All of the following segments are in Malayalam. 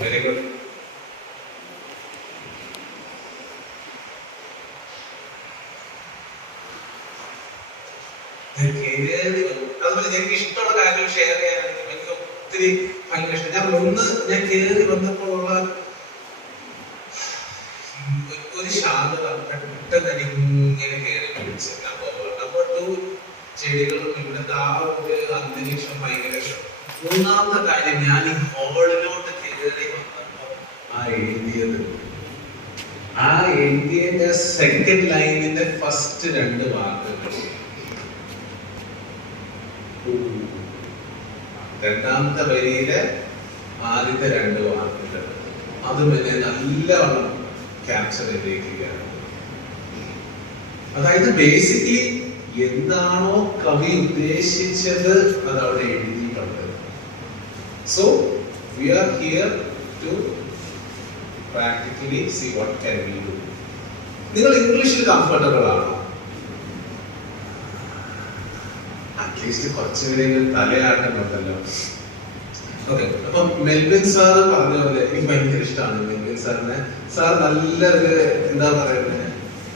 Very good. അതുപോലെ ഞങ്ങൾക്ക് ഇഷ്ടമുള്ള കാര്യങ്ങൾ ഷെയർ ചെയ്യാൻ എനിക്ക് ഒത്തിരി ഭയങ്കര ഇഷ്ടം. ഞാൻ കയറി വന്നപ്പോഴുള്ള ഒരു ശാന്തത പെട്ടെന്ന് എനിക്കിങ്ങനെ കയറി പിടിച്ച്. നമ്പർ 2 ചെടികളും ഇവിടുത്തെ ആ ഒരു അന്തരീക്ഷം ഭയങ്കര ഇഷ്ടം. മൂന്നാമത്തെ കാര്യം, ഞാൻ ഈ ഹോളിലോട്ട് കയറി വന്നപ്പോൾ ആ എഴുതിയതിന്റെ സെക്കൻഡ് ലൈനിന്റെ ഫസ്റ്റ് 2 വാക്കുകൾ, രണ്ടാമത്തെ വരിയിലെ ആദ്യത്തെ 2 വാക്കുകൾ, അതും എന്നെ നല്ലവണ്ണം ക്യാപ്ചർ ചെയ്തിരിക്കുകയാണ്. അതായത് ബേസിക്കലി എന്താണോ കവി ഉദ്ദേശിച്ചത് അത് അവിടെ എഴുതിയിട്ടുണ്ട്. So we are here to practically see what can we do. നിങ്ങൾ ഇംഗ്ലീഷിൽ കംഫർട്ടബിൾ ആണോ? അറ്റ്ലീസ്റ്റ് കുറച്ചുകൂടെയെങ്കിലും തലയാട്ടുന്നുണ്ടല്ലോ. ഓക്കെ, അപ്പൊ മെൽവിൻ സാർ പറഞ്ഞ പോലെ എനിക്ക് ഭയങ്കര ഇഷ്ടമാണ് മെൽവിൻ സാറിനെ. സാർ നല്ലൊരു എന്താ പറയുന്നത്,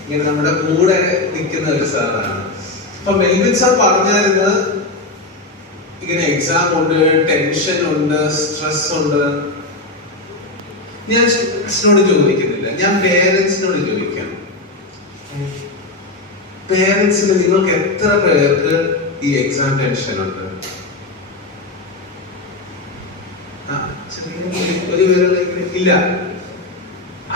ഇങ്ങനെ നമ്മുടെ കൂടെ നിൽക്കുന്ന ഒരു സാറാണ്. അപ്പൊ മെൽവിൻ സാർ പറഞ്ഞായിരുന്നത് ഇങ്ങനെ എക്സാം ഉണ്ട്, ടെൻഷൻ ഉണ്ട്, സ്ട്രെസ് ഉണ്ട്. ഞാൻ സ്റ്റുഡൻസിനോട് ചോദിക്കുന്നില്ല, ഞാൻ പേരൻസിനോട് ചോദിക്കാം. പേരൻസിന് നിങ്ങൾക്ക് എത്ര പേർക്ക് ഈ എക്സാം ടെൻഷൻ ഉണ്ട്? ഒരു ഇല്ല.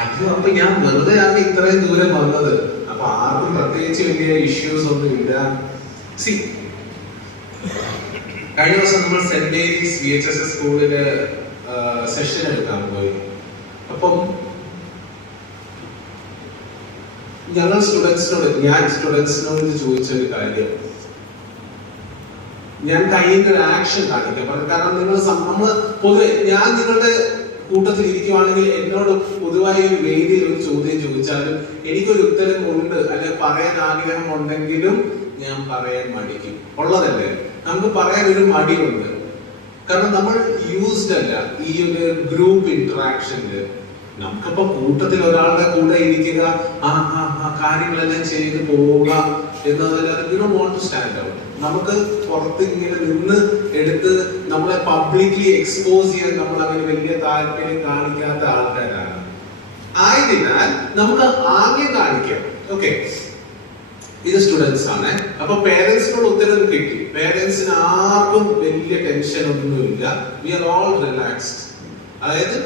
അയ്യോ, അപ്പൊ ഞാൻ വെറുതെ ആണ് ഇത്രയും ദൂരം വന്നത്, അപ്പൊ ആർക്കും പ്രത്യേകിച്ച് വലിയ ഇഷ്യൂസ് ഒന്നും ഇല്ല. സി, കഴിഞ്ഞ ദിവസം നമ്മൾ സെന്റ് മേരീസ് VHSS സ്കൂളില് സെഷൻ എടുക്കാൻ പോയി. അപ്പം ഞാൻ സ്റ്റുഡൻസിനോട് ചോദിച്ചൊരു കാര്യം, ഞാൻ കയ്യിൽ ഒരു ആക്ഷൻ കാണിക്കാം. കാരണം നമ്മൾ പൊതുവെ ഞാൻ നിങ്ങളുടെ കൂട്ടത്തിൽ ഇരിക്കുവാണെങ്കിൽ എന്നോട് പൊതുവായി ഒരു വേദിയിൽ ഒരു ചോദ്യം ചോദിച്ചാലും എനിക്കൊരു ഉത്തരം ഉണ്ട്, അല്ലെ പറയാൻ ആഗ്രഹം ഉണ്ടെങ്കിലും ഞാൻ പറയാൻ മടിക്കും. ഉള്ളതല്ലേ, നമുക്ക് പറയാൻ ഒരു മടിയുണ്ട്. കാരണം നമ്മൾ യൂസ്ഡ് അല്ല ഈ ഒരു ഗ്രൂപ്പ് ഇന്ററാക്ഷനില്. നമുക്കിപ്പോ കൂട്ടത്തിൽ ഒരാളുടെ കൂടെ ഇരിക്കുക, കാര്യങ്ങളെല്ലാം ചെയ്ത് പോവുക എന്നതല്ലാതെ we don't want to stand out. നമുക്ക് പുറത്ത് ഇങ്ങനെ നിന്ന് എടുത്ത് നമ്മളെ പബ്ലിക്ലി എക്സ്പോസ് ചെയ്യാൻ നമ്മൾ അങ്ങനെ വലിയ താല്പര്യം കാണിക്കാത്ത ആൾക്കാരാണ്. ആയതിനാൽ നമുക്ക് ആകെ കാണിക്കാം. ഓക്കെ, ഇത് സ്റ്റുഡൻസ് ആണ്. അപ്പൊ പേരൻസിനോട് ഉത്തരം കിട്ടി. പേരൻസിന് ആർക്കും വലിയ ടെൻഷൻ ഒന്നുമില്ല. We are all relaxed. അതായത്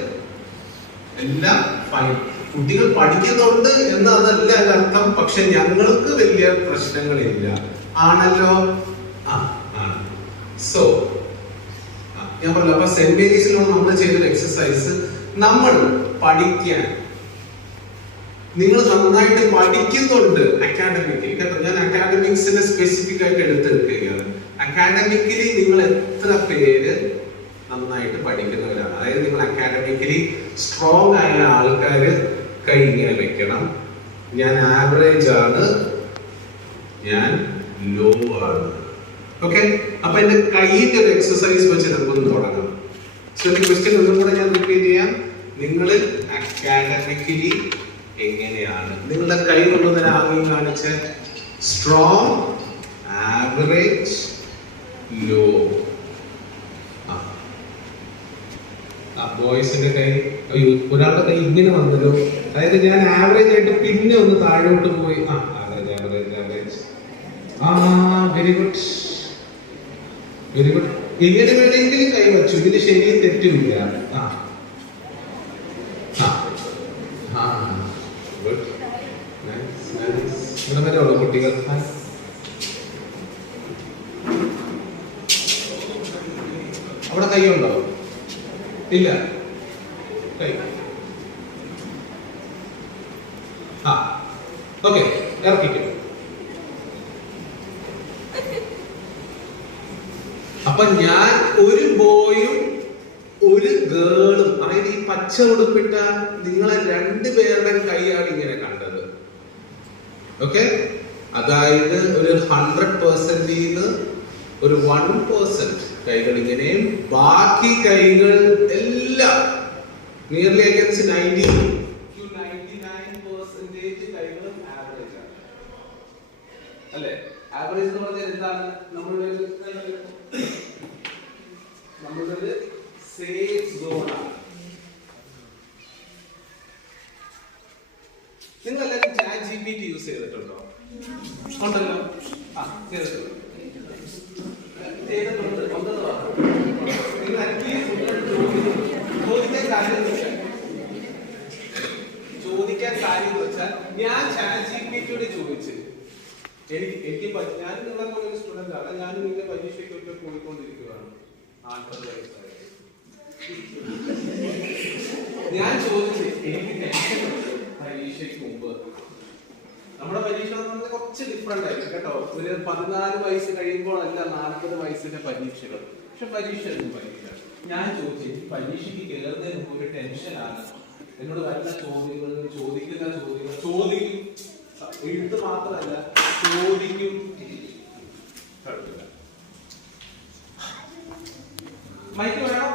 എല്ലാം ഫൈൻ. കുട്ടികൾ പഠിക്കുന്നുണ്ട് എന്നതല്ല അർത്ഥം, പക്ഷെ ഞങ്ങൾക്ക് വലിയ പ്രശ്നങ്ങളില്ല. ആണല്ലോ? സോ ഞാൻ പറഞ്ഞു, അപ്പൊ സെന്റ് മേരീസിലാണ് നമ്മൾ ചെയ്തൊരു എക്സസൈസ്. നമ്മൾ പഠിക്കാൻ, നിങ്ങൾ നന്നായിട്ട് പഠിക്കുന്നുണ്ട് അക്കാഡമിക്കലി കേട്ടോ. ഞാൻ അക്കാഡമിക്സിനെ സ്പെസിഫിക് ആയിട്ട് എടുത്തെടുക്കുകയാണ്. അക്കാഡമിക്കലി നിങ്ങൾ എത്ര പേര് നന്നായിട്ട് പഠിക്കുന്നവരാണ്? അതായത് നിങ്ങൾ അക്കാഡമിക്കലി സ്ട്രോങ് ആയ ആൾക്കാര് കൈകാര്യം വെക്കണം. ഞാൻ ആവറേജ് ആണ്, ഞാൻ ലോ ആണ്. ഓക്കെ, അപ്പൊ എന്റെ കൈയിന്റെ ഒരു എക്സസൈസ് വെച്ച് നമുക്കൊന്ന് തുടങ്ങാം. സോ ഈ ക്വസ്റ്റ്യൻ ഒന്നും കൂടെ ഞാൻ റിപ്പീറ്റ് ചെയ്യാം. നിങ്ങൾ അക്കാഡമിക്കലി എങ്ങനെയാണ്? നിങ്ങളുടെ കൈ കൊണ്ടുവന്ന ആംഗ്യം കാണിച്ച് സ്ട്രോങ്, ആവറേജ്, ലോ. ബോയ്സിന്റെ കൈ, അയ്യോ ഒരാളുടെ കൈ ഇങ്ങനെ വന്നല്ലോ. അതായത് ഞാൻ ആവറേജ് ആയിട്ട് പിന്നെ ഒന്ന് താഴോട്ട് പോയി. Average average average. Very good very good. എങ്ങനെ വേണമെങ്കിലും കൈ വച്ചു, ഇതിന് ശരിയും തെറ്റുമില്ല. Good, nice nice. ഇവിടെ വരെ ഉള്ളു കുട്ടികൾ. അവിടെ കൈ ഉണ്ടോ? ഇല്ല. കൈ ഓക്കെ, ഇറക്കിക്കും. അപ്പൊ ഞാൻ ഒരു ബോയും ഒരു ഗേളും, അതായത് ഈ പച്ച ഉടുപ്പിട്ട നിങ്ങളെ 2 പേരുടെ കൈയാണ് ഇങ്ങനെ കണ്ടത്. ഓക്കെ, അതായത് ഒരു 100% ഒരു 1% കൈകൾ ഇങ്ങനെയും, ബാക്കി കൈകൾ എല്ലാം നിയർലി അഗൈൻസ്റ്റ് 90 to 99% കൈകൾ ആവറേജ് ആണ് അല്ലേ? ആവറേജ് എന്ന് പറഞ്ഞാൽ എന്താണ്? നമ്മളുടെ സേഫ് സോണാണ്. നിങ്ങൾ എല്ലാവരും ചാറ്റ് ജിപിടി യൂസ് ചെയ്തിട്ടുണ്ടോ? ഉണ്ടല്ലോ. ചെയ്തിട്ടുണ്ട്. ചോദിക്കാൻ കാര്യം വെച്ചാൽ ഞാൻ ചാറ്റ് ജിപിടിയോട് ചോദിച്ചു, എനിക്ക് ഞാൻ നിങ്ങളെ പോലെ ഒരു സ്റ്റുഡന്റ് ആണ്, ഞാൻ നിങ്ങളുടെ പരീക്ഷയ്ക്കൊക്കെ പോയിക്കൊണ്ടിരിക്കുകയാണ്. 40 വയസ്സായി ഞാൻ ചോദിച്ചു, എനിക്ക് ടെൻഷൻ പരീക്ഷയ്ക്ക് മുമ്പ്. നമ്മുടെ പരീക്ഷ കുറച്ച് ഡിഫറെന്റ് ആയിരിക്കും കേട്ടോ. ഒരു 14 വയസ്സ് കഴിയുമ്പോഴല്ല 40 വയസ്സിന്റെ പരീക്ഷകൾ. പക്ഷെ പരീക്ഷ ഞാൻ ചോദിച്ചു, എനിക്ക് പരീക്ഷയ്ക്ക് കയറുന്നതിന് മുമ്പ് ഒരു ടെൻഷനാണ്. എന്നോട് വരുന്ന ചോദ്യങ്ങൾ, ചോദിക്കും, എഴുത്ത് മാത്രമല്ല ചോദിക്കും. മൈക്ക് വേണം.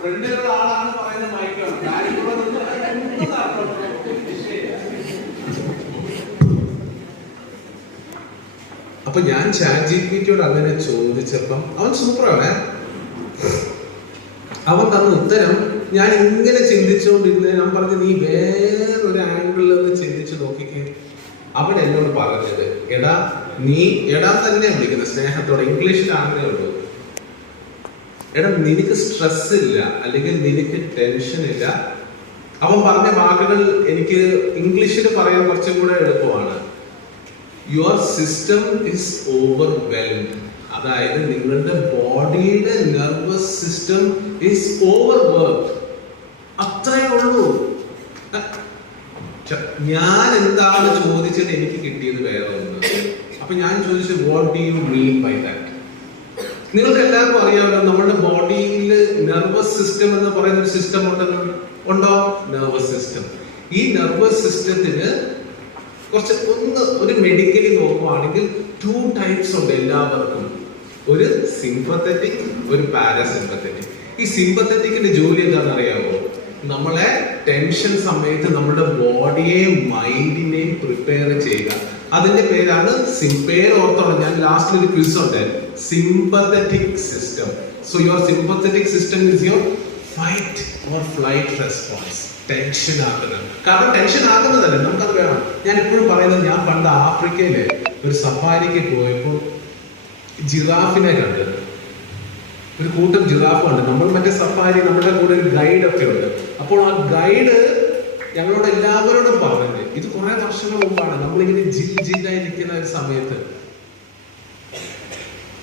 ഫ്രണ്ടിലുള്ള ആളാണ് പറയുന്നത് മൈക്ക് വേണം. അപ്പൊ ഞാൻ ചാറ്റ് ജിപിടിയോട് അങ്ങനെ ചോദിച്ചപ്പം അവൻ സൂപ്പറാണ്. അവൻ തന്ന ഉത്തരം ഞാൻ ഇങ്ങനെ ചിന്തിച്ചുകൊണ്ടിരുന്ന, ഞാൻ പറഞ്ഞു നീ വേറൊരു ആംഗിളിൽ നിന്ന് ചിന്തിച്ചു നോക്കിക്കേ. അവൻ എന്നോട് പറഞ്ഞത്, എടാ തന്നെ വിളിക്കുന്നത് സ്നേഹത്തോടെ, ഇംഗ്ലീഷിലാണേ ഉള്ളൂ. എടാ നിനക്ക് സ്ട്രെസ് ഇല്ല, അല്ലെങ്കിൽ നിനക്ക് ടെൻഷൻ ഇല്ല. അവൻ പറഞ്ഞ വാക്കുകൾ എനിക്ക് ഇംഗ്ലീഷിൽ പറയാൻ കുറച്ചും കൂടെ എളുപ്പമാണ്. Your system is overwhelmed. അതായത് നിങ്ങളുടെ ബോഡിയുടെ നെർവസ് സിസ്റ്റം ഇസ് ഓവർവർക്ക്ഡ്. അത്രയേ ഉള്ളൂ. ഞാൻ എന്താണ് ചോദിച്ചത്, എനിക്ക് കിട്ടിയത് വേറെ ഒന്ന്. അപ്പൊ ഞാൻ ചോദിച്ചു, what do you mean by that? നിങ്ങൾക്ക് എല്ലാവർക്കും അറിയാമല്ലോ, നമ്മുടെ ബോഡിയിൽ നെർവസ് സിസ്റ്റം എന്ന് പറയുന്ന ഒരു സിസ്റ്റം ഉണ്ടോ? Nervous system. ഈ നെർവസ് സിസ്റ്റത്തിന് കുറച്ച് ഒരു മെഡിക്കലി നോക്കുവാണെങ്കിൽ 2 ടൈപ്സ് ഉണ്ട് എല്ലാവർക്കും. ഒരു സിമ്പത്തറ്റിക്, ഒരു പാരാസിമ്പത്തറ്റിക്. ഈ സിമ്പത്തറ്റിക്കിന്റെ ജോലി എന്താണെന്ന് അറിയാമോ? നമ്മളെ ടെൻഷൻ സമയത്ത് നമ്മുടെ ബോഡിയെയും മൈൻഡിനെയും പ്രിപ്പയർ ചെയ്യുക. അതിന്റെ പേരാണ് പേര് ഓർത്തോളം. ഞാൻ ലാസ്റ്റിൽ ഒരു ക്വിസ് ഉണ്ട്, sympathetic system. So your sympathetic system is your fight or flight response. Tension ആക്കുന്നത്, കാരണം ടെൻഷൻ ആകുന്നതല്ലേ, നമുക്കത് വേണം. ഞാൻ എപ്പോഴും പറയുന്നത്, ഞാൻ പണ്ട് ആഫ്രിക്കയില് ഒരു സഫാരിക്ക് പോയപ്പോൾ ജിറാഫിനെ കണ്ടത്. ഒരു കൂട്ടം ജിറാഫ് ഉണ്ട്. നമ്മൾ മറ്റേ സഫാരി, നമ്മുടെ കൂടെ ഒരു ഗൈഡ് ഒക്കെ ഉണ്ട്. അപ്പോൾ ആ ഗൈഡ് ഞങ്ങളോട് എല്ലാവരോടും പറഞ്ഞത്, ഇത് കുറെ വർഷങ്ങൾ മുമ്പാണ്, നമ്മളിങ്ങനെ ജില്ലായി നിൽക്കുന്ന ഒരു സമയത്ത്,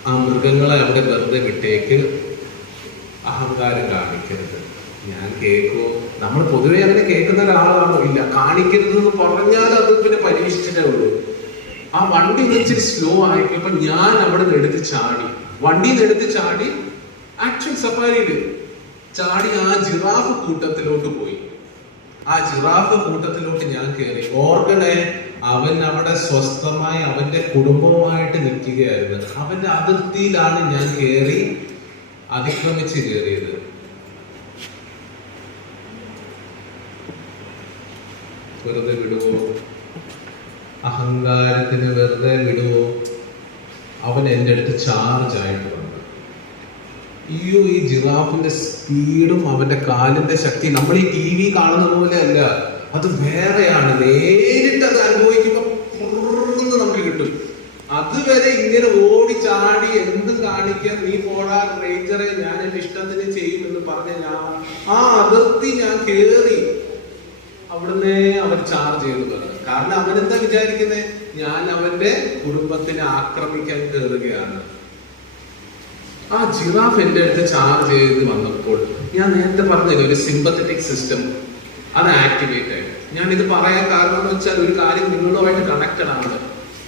ആ മൃഗങ്ങളെ അവിടെ വെറുതെ വിട്ടേക്ക്, അഹങ്കാരം കാണിക്കരുത്. ഞാൻ കേൾക്കോ, നമ്മൾ പൊതുവെ അങ്ങനെ കേൾക്കുന്ന ഒരാളാണോ? ഇല്ല. കാണിക്കരുത് എന്ന് പറഞ്ഞാൽ അത് പിന്നെ പരീക്ഷിച്ചിട്ടേ ഉള്ളൂ. ആ വണ്ടി ഇച്ചിരി സ്ലോ ആയിക്കപ്പോ ഞാൻ അവിടെ നിന്ന് എടുത്ത് ചാടി, വണ്ടിയിൽ നിന്ന് എടുത്ത് ചാടി, ആക്ച്വൽ സഫാരിയില് ചാടി ആ ജിറാഫ് കൂട്ടത്തിലോട്ട് പോയി. ആ ജിറാഫ് കൂട്ടത്തിലോട്ട് ഞാൻ കയറി. ഓർക്കണേ, അവൻ അവിടെ സ്വസ്ഥമായി അവന്റെ കുടുംബവുമായിട്ട് നിൽക്കുകയായിരുന്നു. അവന്റെ അതിർത്തിയിലാണ് ഞാൻ കയറി അതിക്രമിച്ച് കയറിയത്. വെറുതെ വിടുവോ? അഹങ്കാരത്തിന് വെറുതെ വിടുവോ? അവൻ എൻ്റെ അടുത്ത് ചാർജ് ആയിട്ട് വന്നു. ഈ ജിറാഫിന്റെ സ്പീഡും അവന്റെ കാലിന്റെ ശക്തി നമ്മൾ ഈ TV കാണുന്ന പോലെ അല്ല, അത് വേറെയാണ്. നേരിട്ട് അത് അനുഭവിക്കുമ്പോൾ നമുക്ക് കിട്ടും. അതുവരെ ഇങ്ങനെ ഓടി ചാടി എന്തും കാണിക്കാൻ, നീ പോടാ റേഞ്ചറെ, ഞാൻ എന്റെ ഇഷ്ടത്തിന് ചെയ്യുമെന്ന് പറഞ്ഞ ഞാൻ ആ അതിർത്തി ഞാൻ കേറി. അവിടുന്ന് അവൻ ചാർജ് ചെയ്തു പറഞ്ഞു. കാരണം അവനെന്താ വിചാരിക്കുന്നത്, ഞാൻ അവന്റെ കുടുംബത്തിനെ ആക്രമിക്കാൻ കയറുകയാണ്. ആ ജിറാഫ് എന്റെ അടുത്ത് ചാർജ് ചെയ്ത് വന്നപ്പോൾ ഞാൻ നേരത്തെ പറഞ്ഞില്ല, ഒരു സിമ്പത്തറ്റിക് സിസ്റ്റം അത് ആക്ടിവേറ്റ് ആയി. ഞാൻ ഇത് പറയാൻ കാരണം എന്ന് വെച്ചാൽ, ഒരു കാര്യം നിങ്ങളുമായിട്ട് കണക്റ്റഡ് ആണ്.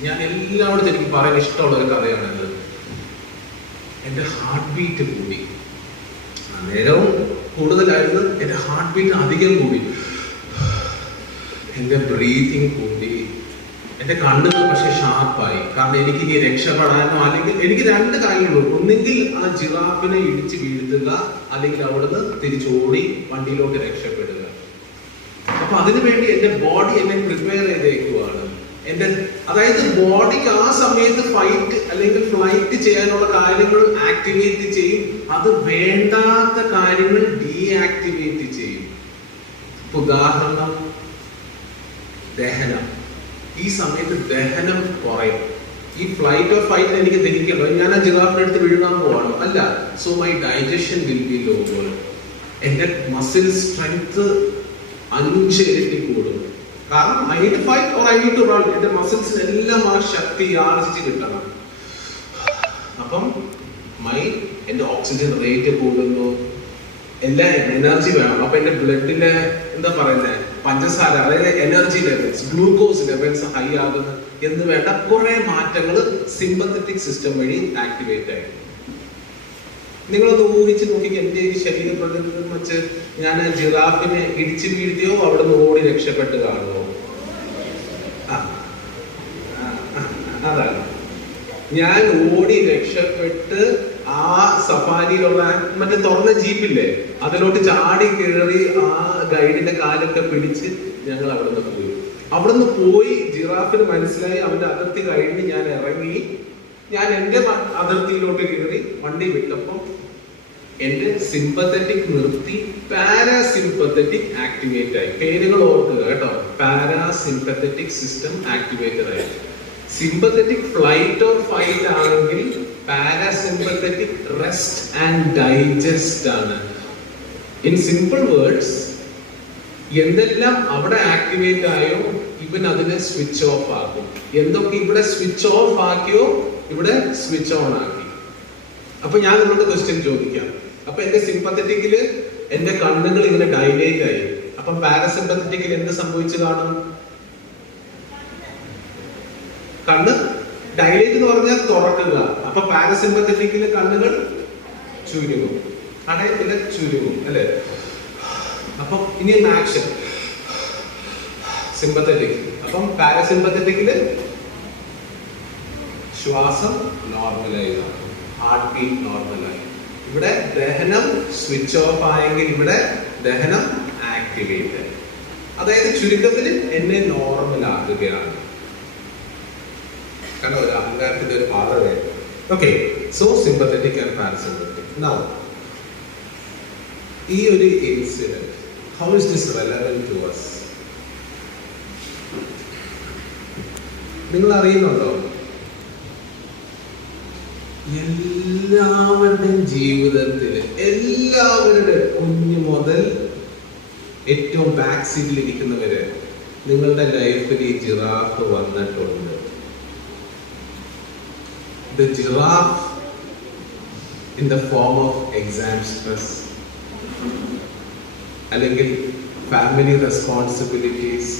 ഞാൻ എല്ലാവരും എനിക്ക് പറയാൻ ഇഷ്ടമുള്ള ഒരു കഥയാണിത്. എന്റെ ഹാർട്ട് ബീറ്റ് കൂടി, നേരവും കൂടുതലായിരുന്നു, എന്റെ ഹാർട്ട് ബീറ്റ് അധികം കൂടി, എന്റെ ബ്രീതിങ് കൂടി, എന്റെ കണ്ണുകൾ പക്ഷെ ഷാർപ്പായി. കാരണം എനിക്ക് ഇനി രക്ഷപ്പെടാനോ, അല്ലെങ്കിൽ എനിക്ക് രണ്ട് കാര്യങ്ങളുള്ളൂ. ഒന്നെങ്കിൽ ആ ജിറാഫിനെ ഇടിച്ച് വീഴ്ത്തുക, അല്ലെങ്കിൽ അവിടുന്ന് തിരിച്ചോടി വണ്ടിയിലോട്ട് രക്ഷപ്പെടുക. അപ്പൊ അതിനുവേണ്ടി എന്റെ ബോഡി എന്നെ പ്രിപ്പയർ ചെയ്തേക്കുവാണ്. അതായത് ബോഡിക്ക് ആ സമയത്ത് ഫൈറ്റ് അല്ലെങ്കിൽ ഫ്ലൈറ്റ് ചെയ്യാനുള്ള കാര്യങ്ങൾ ആക്ടിവേറ്റ് ചെയ്യും, അത് വേണ്ടാത്ത കാര്യങ്ങൾ ഡീആക്ടിവേറ്റ് ചെയ്യും. ഉദാഹരണം ദഹനം. ഈ സമയത്ത് ദഹനം കുറയും. ഈ ഫ്ലൈറ്റ് ഓഫ് ഫൈറ്റ് എനിക്ക് ദഹിക്കണോ, ഞാൻ ആ ജിറാഫിന്റെ അടുത്ത് വീഴാൻ പോവാണോ? അല്ല. So my digestion will be lower. എന്റെ മസിൽ സ്ട്രെങ്ത് 5 ഇരട്ടി കൂടും. കാരണം I need to fight or I need to run. എന്റെ മസിൽസിനെല്ലാം ആ ശക്തി ആർജിച്ച് കിട്ടണം. അപ്പം എന്റെ ഓക്സിജൻ റേറ്റ് കൂടുന്നു, എല്ലാ എനർജി വേണം. അപ്പൊ എന്റെ ബ്ലഡിലെ എന്താ പറയുന്നത്, പഞ്ചസാര, അതായത് energy levels, glucose levels high ആകുന്നു എന്ന് വേണ്ട കുറെ മാറ്റങ്ങൾ സിമ്പത്തറ്റിക് സിസ്റ്റം വഴി ആക്ടിവേറ്റ് ആയി. നിങ്ങളൊന്ന് ഊഹിച്ച് നോക്കി, എന്റെ ഈ ശരീര പ്രകൃതം വെച്ച് ഞാൻ ജിറാഫിനെ ഇടിച്ചു വീഴ്ത്തിയോ അവിടെ നിന്ന് ഓടി രക്ഷപ്പെട്ട് കാണുമോ? അതാണ് ഞാൻ ഓടി രക്ഷപ്പെട്ട് ആ സഫാരിയിലുള്ള മറ്റേ തുറന്ന ജീപ്പില്ലേ, അതിലോട്ട് ചാടി കയറി ആ ഗൈഡിന്റെ കാലൊക്കെ പിടിച്ച് ഞങ്ങൾ അവിടുന്ന് പോയി. അവിടുന്ന് പോയി ജിറാഫിന് മനസ്സിലായി അവന്റെ അതിർത്തി കഴിഞ്ഞ് ഞാൻ ഇറങ്ങി. ഞാൻ എന്റെ അതിർത്തിയിലോട്ട് കയറി വണ്ടി വിട്ടപ്പം എന്റെ സിമ്പത്തറ്റിക് നിർത്തി, പാരാസിമ്പത്തറ്റിക് ആക്ടിവേറ്റ് ആയി. പേരുകൾ ഓർക്കുക കേട്ടോ. പാരാസിമ്പത്തറ്റിക് സിസ്റ്റം ആക്ടിവേറ്റഡ് ആയി. സിമ്പത്തറ്റിക് ഫ്ലൈറ്റ് ഓർ ഫൈറ്റ് ആണെങ്കിൽ പാരാസിമ്പത്തറ്റിക് റെസ്റ്റ് ആൻഡ് ഡൈജസ്റ്റ് ആണ്. ഇൻ സിമ്പിൾ വേർഡ്സ്, എന്തെല്ലാം അവിടെ ആക്ടിവേറ്റ് ആയോ ഇവൻ അതിനെ സ്വിച്ച് ഓഫ് ആക്കും. എന്തൊക്കെ ഇവിടെ സ്വിച്ച് ഓഫ് ആക്കിയോ ഇവിടെ സ്വിച്ച് ഓൺ ആക്കി. അപ്പൊ ഞാൻ നിങ്ങളുടെ ക്വസ്റ്റ്യൻ ചോദിക്കാം. അപ്പൊ എന്റെ സിമ്പത്തറ്റിക്കില് എന്റെ കണ്ണുകൾ ഇങ്ങനെ ഡൈലേറ്റ് ആയി. അപ്പൊ പാരാസിമ്പത്തറ്റിക്കിൽ എന്ത് സംഭവിച്ചു കാണും? കണ്ണ് ഡൈലേറ്റ് എന്ന് പറഞ്ഞാൽ തുറക്കുക. അപ്പൊ പാരാസിമ്പത്തറ്റിക്കില് കണ്ണുകൾ ചുരുങ്ങും, അടയത്തില്ല, ചുരുങ്ങും അല്ലെ? അപ്പൊ ഇനി ആക്ഷൻ സിമ്പത്തറ്റിക്. അപ്പം പാരാസിമ്പത്തറ്റിക്കില് ശ്വാസം നോർമലൈസ് ആണ്, ഹാർട്ട് ബീറ്റ് നോർമലായി. ഇവിടെ ദഹനം സ്വിച്ച് ഓഫ് ആയെങ്കിൽ ഇവിടെ ദഹനം ആക്ടിവേറ്റ്. അതായത് ചുരുക്കത്തിൽ എന്നെ നോർമൽ ആക്കുകയാണ്. കാരണം ഒരു അഹങ്കാരത്തിന്റെ ഒരു പാത വേണം. Okay, so sympathetic and parasympathetic. Now ഈ ഒരു incident, how is this relevant to us? നിങ്ങൾ അറിയുന്നുണ്ടോ? എല്ലാവരുടെയും ജീവിതത്തിൽ, എല്ലാവരുടെ കുഞ്ഞു മുതൽ ഏറ്റവും ബാക്ക് സീറ്റിൽ ഇരിക്കുന്നവര്, നിങ്ങളുടെ ലൈഫിൽ ഈ ജിറാഫ് വന്നിട്ടുണ്ട്. The giraffe in the form of exam stress, അല്ലെങ്കിൽ ഫാമിലി റെസ്പോൺസിബിലിറ്റീസ്,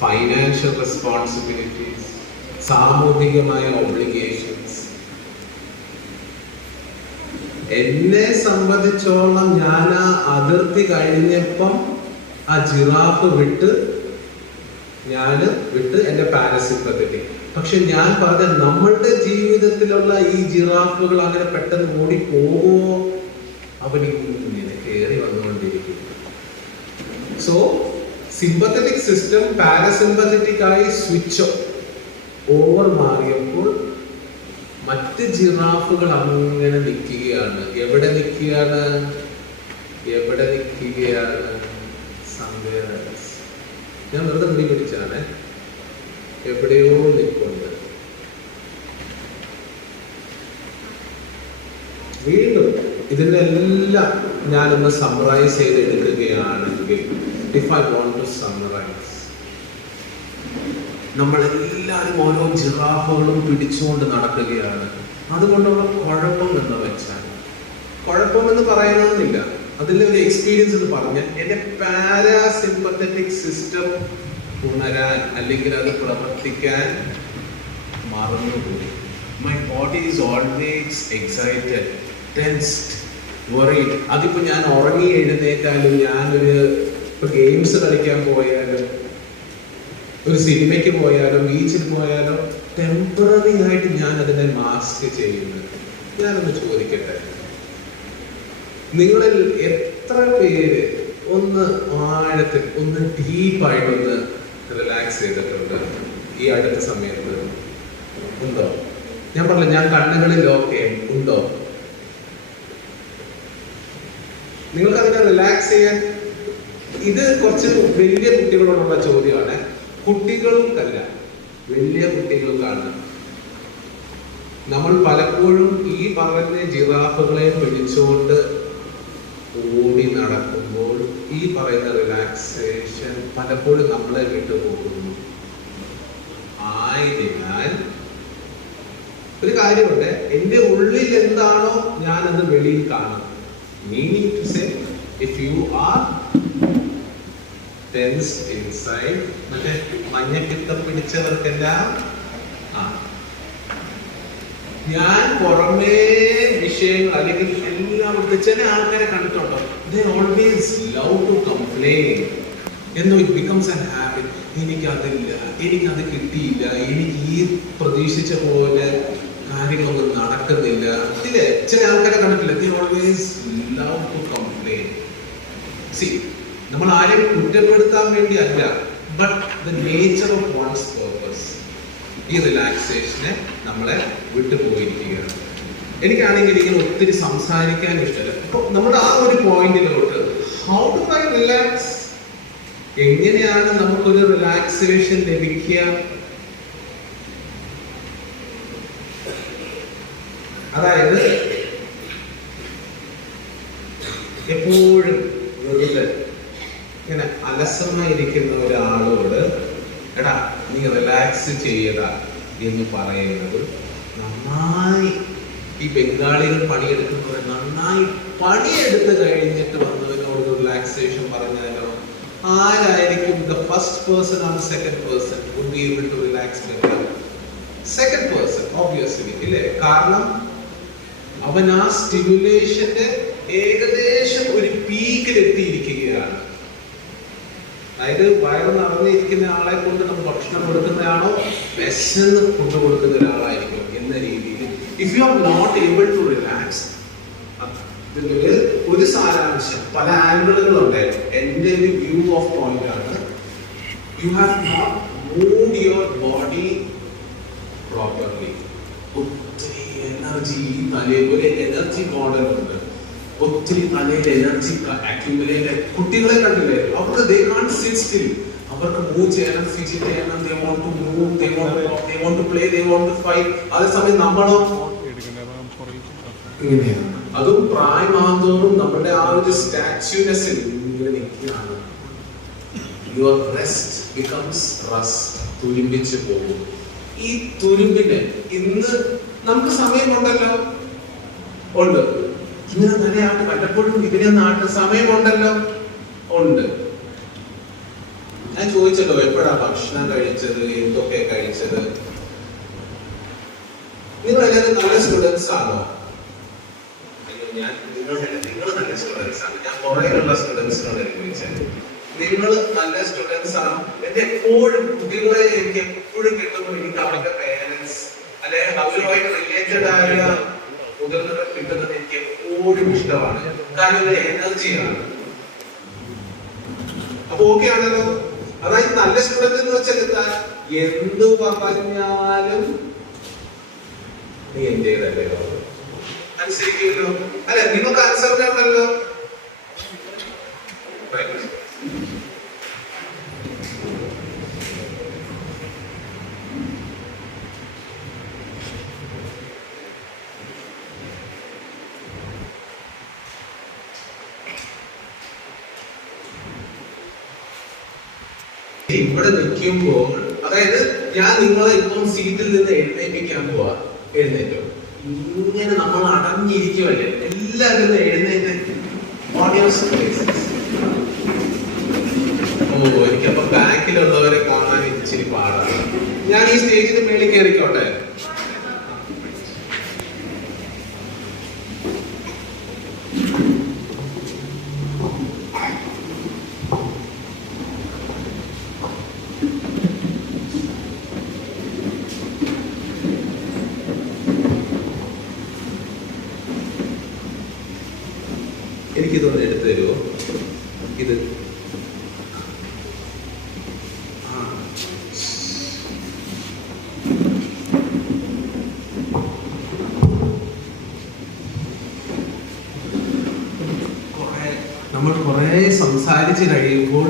ഫൈനാൻഷ്യൽ റെസ്പോൺസിബിലിറ്റീസ്, സാമൂഹികമായ ഒബ്ലിഗേഷൻസ്. എന്നെ സംബന്ധിച്ചോളം ഞാൻ ആ അതിർത്തി കഴിഞ്ഞപ്പം ആ ജിറാഫ് വിട്ട് എന്റെ പാരാസിമ്പത്തറ്റിക്. പക്ഷെ ഞാൻ പറഞ്ഞ നമ്മളുടെ ജീവിതത്തിലുള്ള ഈ ജിറാഫുകൾ അങ്ങനെ പെട്ടെന്ന് ഓടി പോകുമോ? അവനിങ്ങനെ കയറി വന്നുകൊണ്ടിരിക്കും. സോ സിമ്പത്തറ്റിക് സിസ്റ്റം പാരാസിമ്പത്തറ്റിക് ആയി സ്വിച്ച് ഓവർ മാറിയപ്പോൾ മറ്റ് ജിറാഫുകൾ അങ്ങനെ നിൽക്കുകയാണ്. എവിടെ നിൽക്കുകയാണ്? ഞാൻ വെറുതെ മുടി പിടിച്ചാണ്. എവിടെയോ നിൽക്കുന്നുണ്ട്. വീണ്ടും ഇതിന്റെ എല്ലാം ഞാനൊന്ന് സമ്മറൈസ് ചെയ്തെടുക്കുകയാണെങ്കിൽ, if I want to summarise, നമ്മളെല്ലാവരും ഓരോ ജിറാഫുകളും പിടിച്ചുകൊണ്ട് നടക്കുകയാണ്. അതുകൊണ്ടുള്ള കുഴപ്പം എന്ന് വെച്ചാൽ, കുഴപ്പമെന്ന് പറയണമെന്നില്ല, അതിൻ്റെ ഒരു എക്സ്പീരിയൻസ് എന്ന് പറഞ്ഞാൽ എന്റെ പാരാസിമ്പത്തറ്റിക് സിസ്റ്റം ഉണരാൻ അല്ലെങ്കിൽ അത് പ്രവർത്തിക്കാൻ മറന്നുപോയി. My body is always excited, tensed, worried. അതിപ്പോ ഞാൻ ഉറങ്ങി എഴുന്നേറ്റാലും, ഞാനൊരു ഗെയിംസ് കളിക്കാൻ പോയാലും, ഒരു സിനിമയ്ക്ക് പോയാലോ, ബീച്ചിൽ പോയാലോ, ടെമ്പററി ആയിട്ട് ഞാൻ അതിനെ മാസ്ക് ചെയ്യുന്നത്. ഞാനൊന്ന് ചോദിക്കട്ടെ, നിങ്ങളിൽ എത്ര പേര് ഒന്ന് ആഴത്തിൽ ഒന്ന് ഡീപ്പായിട്ടൊന്ന് റിലാക്സ് ചെയ്തിട്ടുണ്ട് ഈ അടുത്ത സമയത്ത്? ഉണ്ടോ? ഞാൻ പറഞ്ഞില്ല, ഞാൻ കണ്ണുകളിൽ ഓക്കെ ഉണ്ടോ? നിങ്ങൾക്ക് അതിനെ റിലാക്സ് ചെയ്യാൻ, ഇത് കുറച്ച് വലിയ കുട്ടികളോടുള്ള ചോദ്യമാണ്. കുട്ടികൾക്കല്ല, വലിയ കുട്ടികൾക്കാണ്. നമ്മൾ പലപ്പോഴും ഈ പറഞ്ഞ ജിറാഫുകളെ പിടിച്ചുകൊണ്ട് ഓടി നടക്കുമ്പോൾ ഈ പറയുന്ന റിലാക്സേഷൻ പലപ്പോഴും നമ്മളെ വിട്ടുപോകുന്നു. ആയതിനാൽ ഒരു കാര്യമുണ്ട്, എൻ്റെ ഉള്ളിൽ എന്താണോ ഞാനത് വെളിയിൽ കാണും. Meaning to say, if you are tense inside, മറ്റേ മഞ്ഞപ്പിത്തം പിടിച്ചവർക്കെല്ലാം ഞാൻ പുറമേ വിഷയങ്ങൾ അല്ലെങ്കിൽ എല്ലായിടത്തും ചില ആൾക്കാരെ കണ്ടിട്ടുണ്ടോ, they always love to complain. എന്തോ it becomes an habit. എനിക്കതില്ല, എനിക്കത് കിട്ടിയില്ല, എനിക്ക് ഈ പ്രതീക്ഷിച്ച പോലെ കാര്യങ്ങളൊന്നും നടക്കുന്നില്ല. ഇല്ലേ, ചില ആൾക്കാരെ കണ്ടിട്ടില്ല, they always love to complain. See, നമ്മൾ ആരെയും കുറ്റപ്പെടുത്താൻ വേണ്ടി അല്ല, but the nature of one's purpose. ഈ റിലാക്സേഷനെ നമ്മളെ വിട്ടുപോയിരിക്കുകയാണ്. എനിക്കാണെങ്കിൽ ഇങ്ങനെ ഒത്തിരി സംസാരിക്കാൻ ഇഷ്ടമല്ല. അപ്പൊ നമ്മുടെ ആ ഒരു പോയിന്റിലോട്ട്, ഹൗ ടു ഐ റിലാക്സ്, എങ്ങനെയാണ് നമുക്കൊരു റിലാക്സേഷൻ ലഭിക്കുക? അതായത് എപ്പോഴും വെറുതെ ഇങ്ങനെ അലസമായിരിക്കുന്ന ഒരാളോട് എടാ നീ റിലാക്സ് ചെയ്യടാ എന്ന് പറയുന്നത്, നന്നായി ഈ ബംഗാളികൾ പണിയെടുക്കുന്നവർ നന്നായി പണിയെടുത്ത് കഴിഞ്ഞിട്ട് വന്നവനോട് റിലാക്സേഷൻ പറഞ്ഞാലോ, ആരായിരിക്കും the first person or the second person would be able to relax better? Second person obviously, ഇല്ലേ? കാരണം അവൻ ആ സ്റ്റിമുലേഷന്റെ ഏകദേശം ഒരു പീക്കിൽ എത്തിയിരിക്കുകയാണ്. അതായത് വയറ് നിറഞ്ഞിരിക്കുന്ന ആളെ കൊണ്ട് നമ്മൾ ഭക്ഷണം കൊടുക്കുന്നതാണോ വിശന്ന് ഫുഡ് കൊടുക്കുന്ന ഒരാളായിരിക്കും എന്ന രീതിയിൽ. If you are not able to relax, ഇതില് ഒരു സാരാംശം, പല ആംഗിളുകളുണ്ട്. എൻ്റെ ഒരു വ്യൂ ഓഫ് പോയിന്റ് ആണ്, you have not moved your body properly. ഒത്തിരി എനർജി തലയിൽ, ഒരു എനർജി മോഡൽ ഉണ്ട്, ഒത്തിരി തലയിൽ എനർജി അക്യുമുലേറ്റ്. കുട്ടികളെ കണ്ടില്ലേ, അവർക്ക് they can't sit still. അവർക്ക് മൂവ് ചെയ്യണം, ഫിജിറ്റ് ചെയ്യണം, they want to move, they want to play, they want to fight. അതേസമയം നമ്മളോ ഇങ്ങനെയാണ്. അതും പ്രായമാകുന്നതോറും നമ്മുടെ ആ ഒരു സ്റ്റാച്യുനെസ്സിൽ ഇങ്ങനെ നിൽക്കുകയാണ്. യുവർ റെസ്റ്റ് ബിക്കംസ് റസ്റ്റ്, തുരുമ്പിച്ചു പോകും. ഈ തുരുമ്പിന് ഇന്ന് നമുക്ക് സമയമുണ്ടല്ലോ, ഉണ്ട്. ഇങ്ങനെ തന്നെയാണ് വല്ലപ്പോഴും ഇതിനെ നാട്ട് സമയമുണ്ടല്ലോ, ഉണ്ട്. ഞാൻ ചോദിച്ചല്ലോ എപ്പോഴാ ഭക്ഷണം കഴിച്ചത്, എന്തൊക്കെ കഴിച്ചത്? നിങ്ങൾ എല്ലാവരും നല്ല സ്റ്റുഡൻസ് ആണോ? നിങ്ങൾ നല്ല സ്റ്റുഡൻസ് ആണ്. ഞാൻ പുറകിലുള്ള സ്റ്റുഡൻസിനോട് ചോദിച്ചത്, നിങ്ങൾ നല്ല സ്റ്റുഡൻസ് ആണ്. എന്റെ എപ്പോഴും കുട്ടികളെ എനിക്ക് എപ്പോഴും കിട്ടുമ്പോൾ എനിക്ക് അവരുടെ പേരൻസ് അല്ലെങ്കിൽ അവരുമായിട്ട് റിലേറ്റഡ് ആയ മുതിർന്നവർ കിട്ടുന്നത് എനിക്ക് എപ്പോഴും ഇഷ്ടമാണ്. കാരണം ഒരു എനർജിയാണ്. അപ്പൊ ഓക്കെ ആണല്ലോ. അതായത് നല്ല സ്റ്റുഡന്റ് എന്ന് വെച്ചാൽ എന്താ, എന്തു പറഞ്ഞാലും നീ എന്റേതല്ലേ അനുസരിക്കുമല്ലോ, അല്ലെ? നിങ്ങൾക്ക് അനുസരണല്ലോ. ഇവിടെ നിൽക്കുമ്പോൾ, അതായത് ഞാൻ നിങ്ങളെ ഇപ്പം സീറ്റിൽ നിന്ന് എഴുന്നേൽപ്പിക്കാൻ പോവാ, എഴുന്നേറ്റോ. ഇങ്ങനെ നമ്മൾ അടഞ്ഞിരിക്കുമല്ലേ, എല്ലാവരും എഴുന്നേറ്റ്. ഓ, എനിക്കപ്പൊ ബാക്കിലുള്ളവരെ കാണാൻ ഇച്ചിരി പാടാണ്. ഞാൻ ഈ സ്റ്റേജിന് മേളിൽ കയറിക്കോട്ടെ? എനിക്കിതൊന്ന് എടുത്തു തരുമോ? ഇത് നമ്മൾ കുറേ സംസാരിച്ച് കഴിയുമ്പോൾ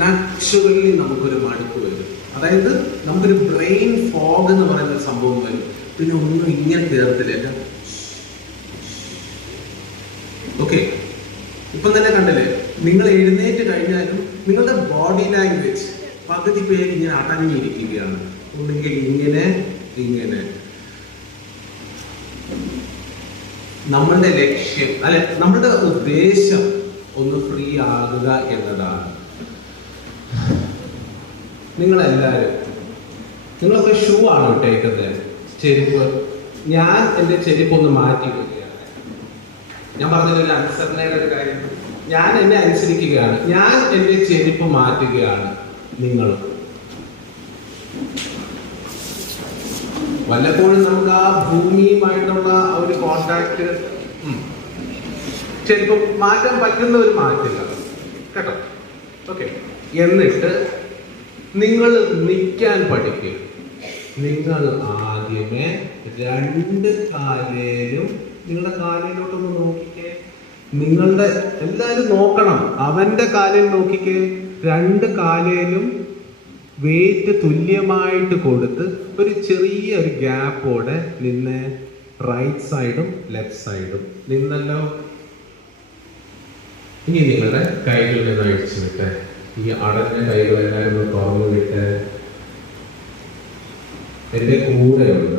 നാച്ചുറലി നമുക്കൊരു മടുപ്പ് വരും. അതായത് നമുക്കൊരു ബ്രെയിൻ ഫോഗ് എന്ന് പറയുന്ന ഒരു സംഭവം വരും. പിന്നെ ഒന്നും ഇങ്ങനെ തീർത്തില്ല. ഓക്കെ, ഇപ്പം തന്നെ കണ്ടില്ലേ, നിങ്ങൾ എഴുന്നേറ്റ് കഴിഞ്ഞാലും നിങ്ങളുടെ ബോഡി ലാംഗ്വേജ് പകുതി പേര് ഇങ്ങനെ അടങ്ങിയിരിക്കുകയാണ്. ഒന്നുകിൽ ഇങ്ങനെ ഇങ്ങനെ. നമ്മളുടെ ലക്ഷ്യം അല്ലെ, നമ്മളുടെ ഉദ്ദേശം ഒന്ന് ഫ്രീ ആകുക എന്നതാണ്. നിങ്ങളൊക്കെ ഷൂ ആണ് ഇട്ടേക്കുന്നത്, ചെരുപ്പ്. ഞാൻ എൻ്റെ ചെരുപ്പ് ഒന്ന് മാറ്റി വെക്കുകയാണ്. ഞാൻ പറഞ്ഞതൊരു അനുസരണയുടെ ഒരു കാര്യം. ഞാൻ എന്നെ അനുസരിക്കുകയാണ്. ഞാൻ എൻ്റെ ചെരുപ്പ് മാറ്റുകയാണ്. നിങ്ങളും വല്ലപ്പോഴും നമുക്ക് ആ ഭൂമിയുമായിട്ടുള്ള ഒരു കോണ്ടാക്ട് ചിലപ്പോൾ മാറ്റാൻ പറ്റുന്നവർ മാറ്റില്ല കേട്ടോ. ഓക്കെ, എന്നിട്ട് നിങ്ങൾ നിൽക്കാൻ പഠിക്കുക. നിങ്ങൾ ആദ്യമേ രണ്ട് കാലേലും നിങ്ങളുടെ കാലിലോട്ടൊന്ന് നോക്കിക്കേ. നിങ്ങളുടെ എല്ലാവരും നോക്കണം, അവന്റെ കാലിൽ നോക്കിക്കേ. രണ്ട് കാലേലും വെയിറ്റ് തുല്യമായിട്ട് കൊടുത്ത് ഒരു ചെറിയൊരു ഗ്യാപ്പോടെ നിന്ന് റൈറ്റ് സൈഡും ലെഫ്റ്റ് സൈഡും നിന്നല്ലോ. ഇനി നിങ്ങളുടെ കൈകളിൽ നിന്ന് അഴിച്ചു വിട്ട്, ഈ അടഞ്ഞ കൈകളെല്ലാവരും ഒന്ന് തുറന്നു വിട്ട്. എൻ്റെ കൂടെയുണ്ട്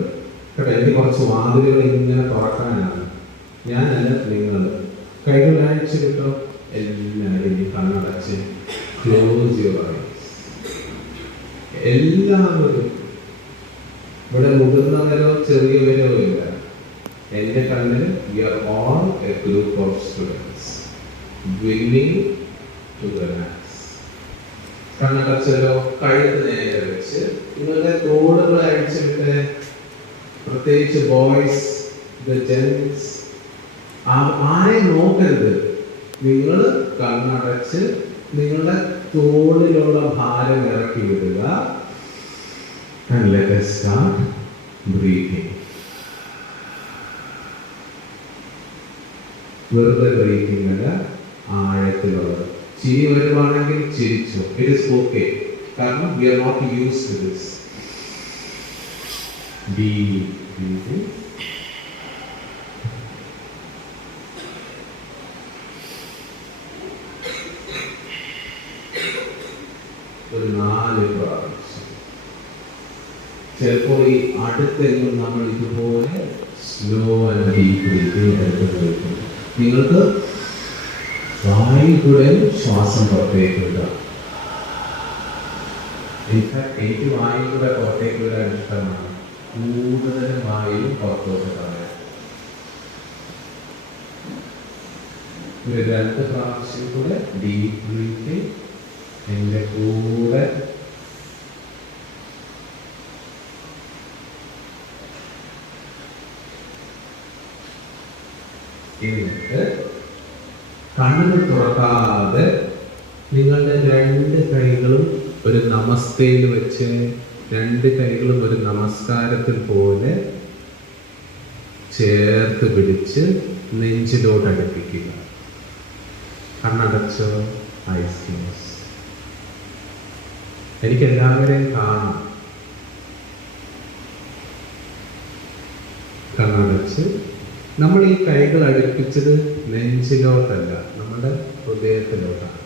കേട്ടോ. എനിക്ക് കുറച്ച് വാതിലുകൾ ഇങ്ങനെ തുറക്കാനാണ്. ഞാനല്ല, നിങ്ങൾ. കൈകൾ അഴിച്ചു വിട്ടോ. എല്ലാവരും ഇനി കണ്ണടച്ച് ക്ലോസ് യുവർ ഐസ്. എല്ലാവരും, ഇവിടെ മുതിർന്നവരോ ചെറിയവരോ ഇല്ല. എൻ്റെ കണ്ണിൽ we are all a group of students willing to relax. കണ്ണടച്ചല്ലോ, കഴുത്ത് നേരെ വെച്ച് നിങ്ങളുടെ തോളുകൾ അഴിച്ചിട്ട്, പ്രത്യേകിച്ച് ബോയ്സ്, ജെന്റ്സ്, ആരെയും നോക്കരുത്. നിങ്ങൾ കണ്ണടച്ച് നിങ്ങളുടെ തോളിലുള്ള ഭാരം ഇറക്കി വിടുക. And let us start breathing. വെറുതെ ബ്രീത്തിങ് അല്ല, ആഴത്തിലുള്ളത്. ചിരി വരുവാണെങ്കിൽ ചിരിച്ചു. ഇറ്റ് ഇസ് ഓക്കെ, കാരണം we are not used to this. Deep breathing. ഒരു 4 പ്രാവശ്യം. ചിലപ്പോൾ ഈ അടുത്തെങ്കിലും നമ്മൾ ഇതുപോലെ സ്ലോ ആൻഡ് ഡീപ് ബ്രീത്തിങ് എടുത്ത് വയ്ക്കും. നിങ്ങൾക്ക് വായിൽ കൂടെ ശ്വാസം പുറത്തേക്ക് വിടുക. ഇൻഫാക്ട് എനിക്ക് വായിൽ കൂടെ പുറത്തേക്ക് വിടാൻ ഇഷ്ടമാണ്. കൂടുതലും വായിലും പുറത്തോട്ട് കളയാം. ഒരു 2 പ്രാവശ്യം കൂടെ ഡീപ് ബ്രീത്തിങ് എൻ്റെ കൂടെ. എന്നിട്ട് കണ്ണുകൾ തുറക്കാതെ നിങ്ങളുടെ 2 കൈകളും ഒരു നമസ്തയിൽ വെച്ച്, 2 കൈകളും ഒരു നമസ്കാരത്തിൽ പോലെ ചേർത്ത് പിടിച്ച് നെഞ്ചിലോട്ട് അടുപ്പിക്കുക. കണ്ണടച്ചോ, ഐസ് ക്ലോസ്. എനിക്ക് എല്ലാവരെയും കാണാം. കണ്ണടച്ച് നമ്മൾ ഈ കൈകൾ അടുപ്പിച്ചത് നെഞ്ചിലോട്ടല്ല, നമ്മുടെ ഹൃദയത്തിലോട്ടാണ്.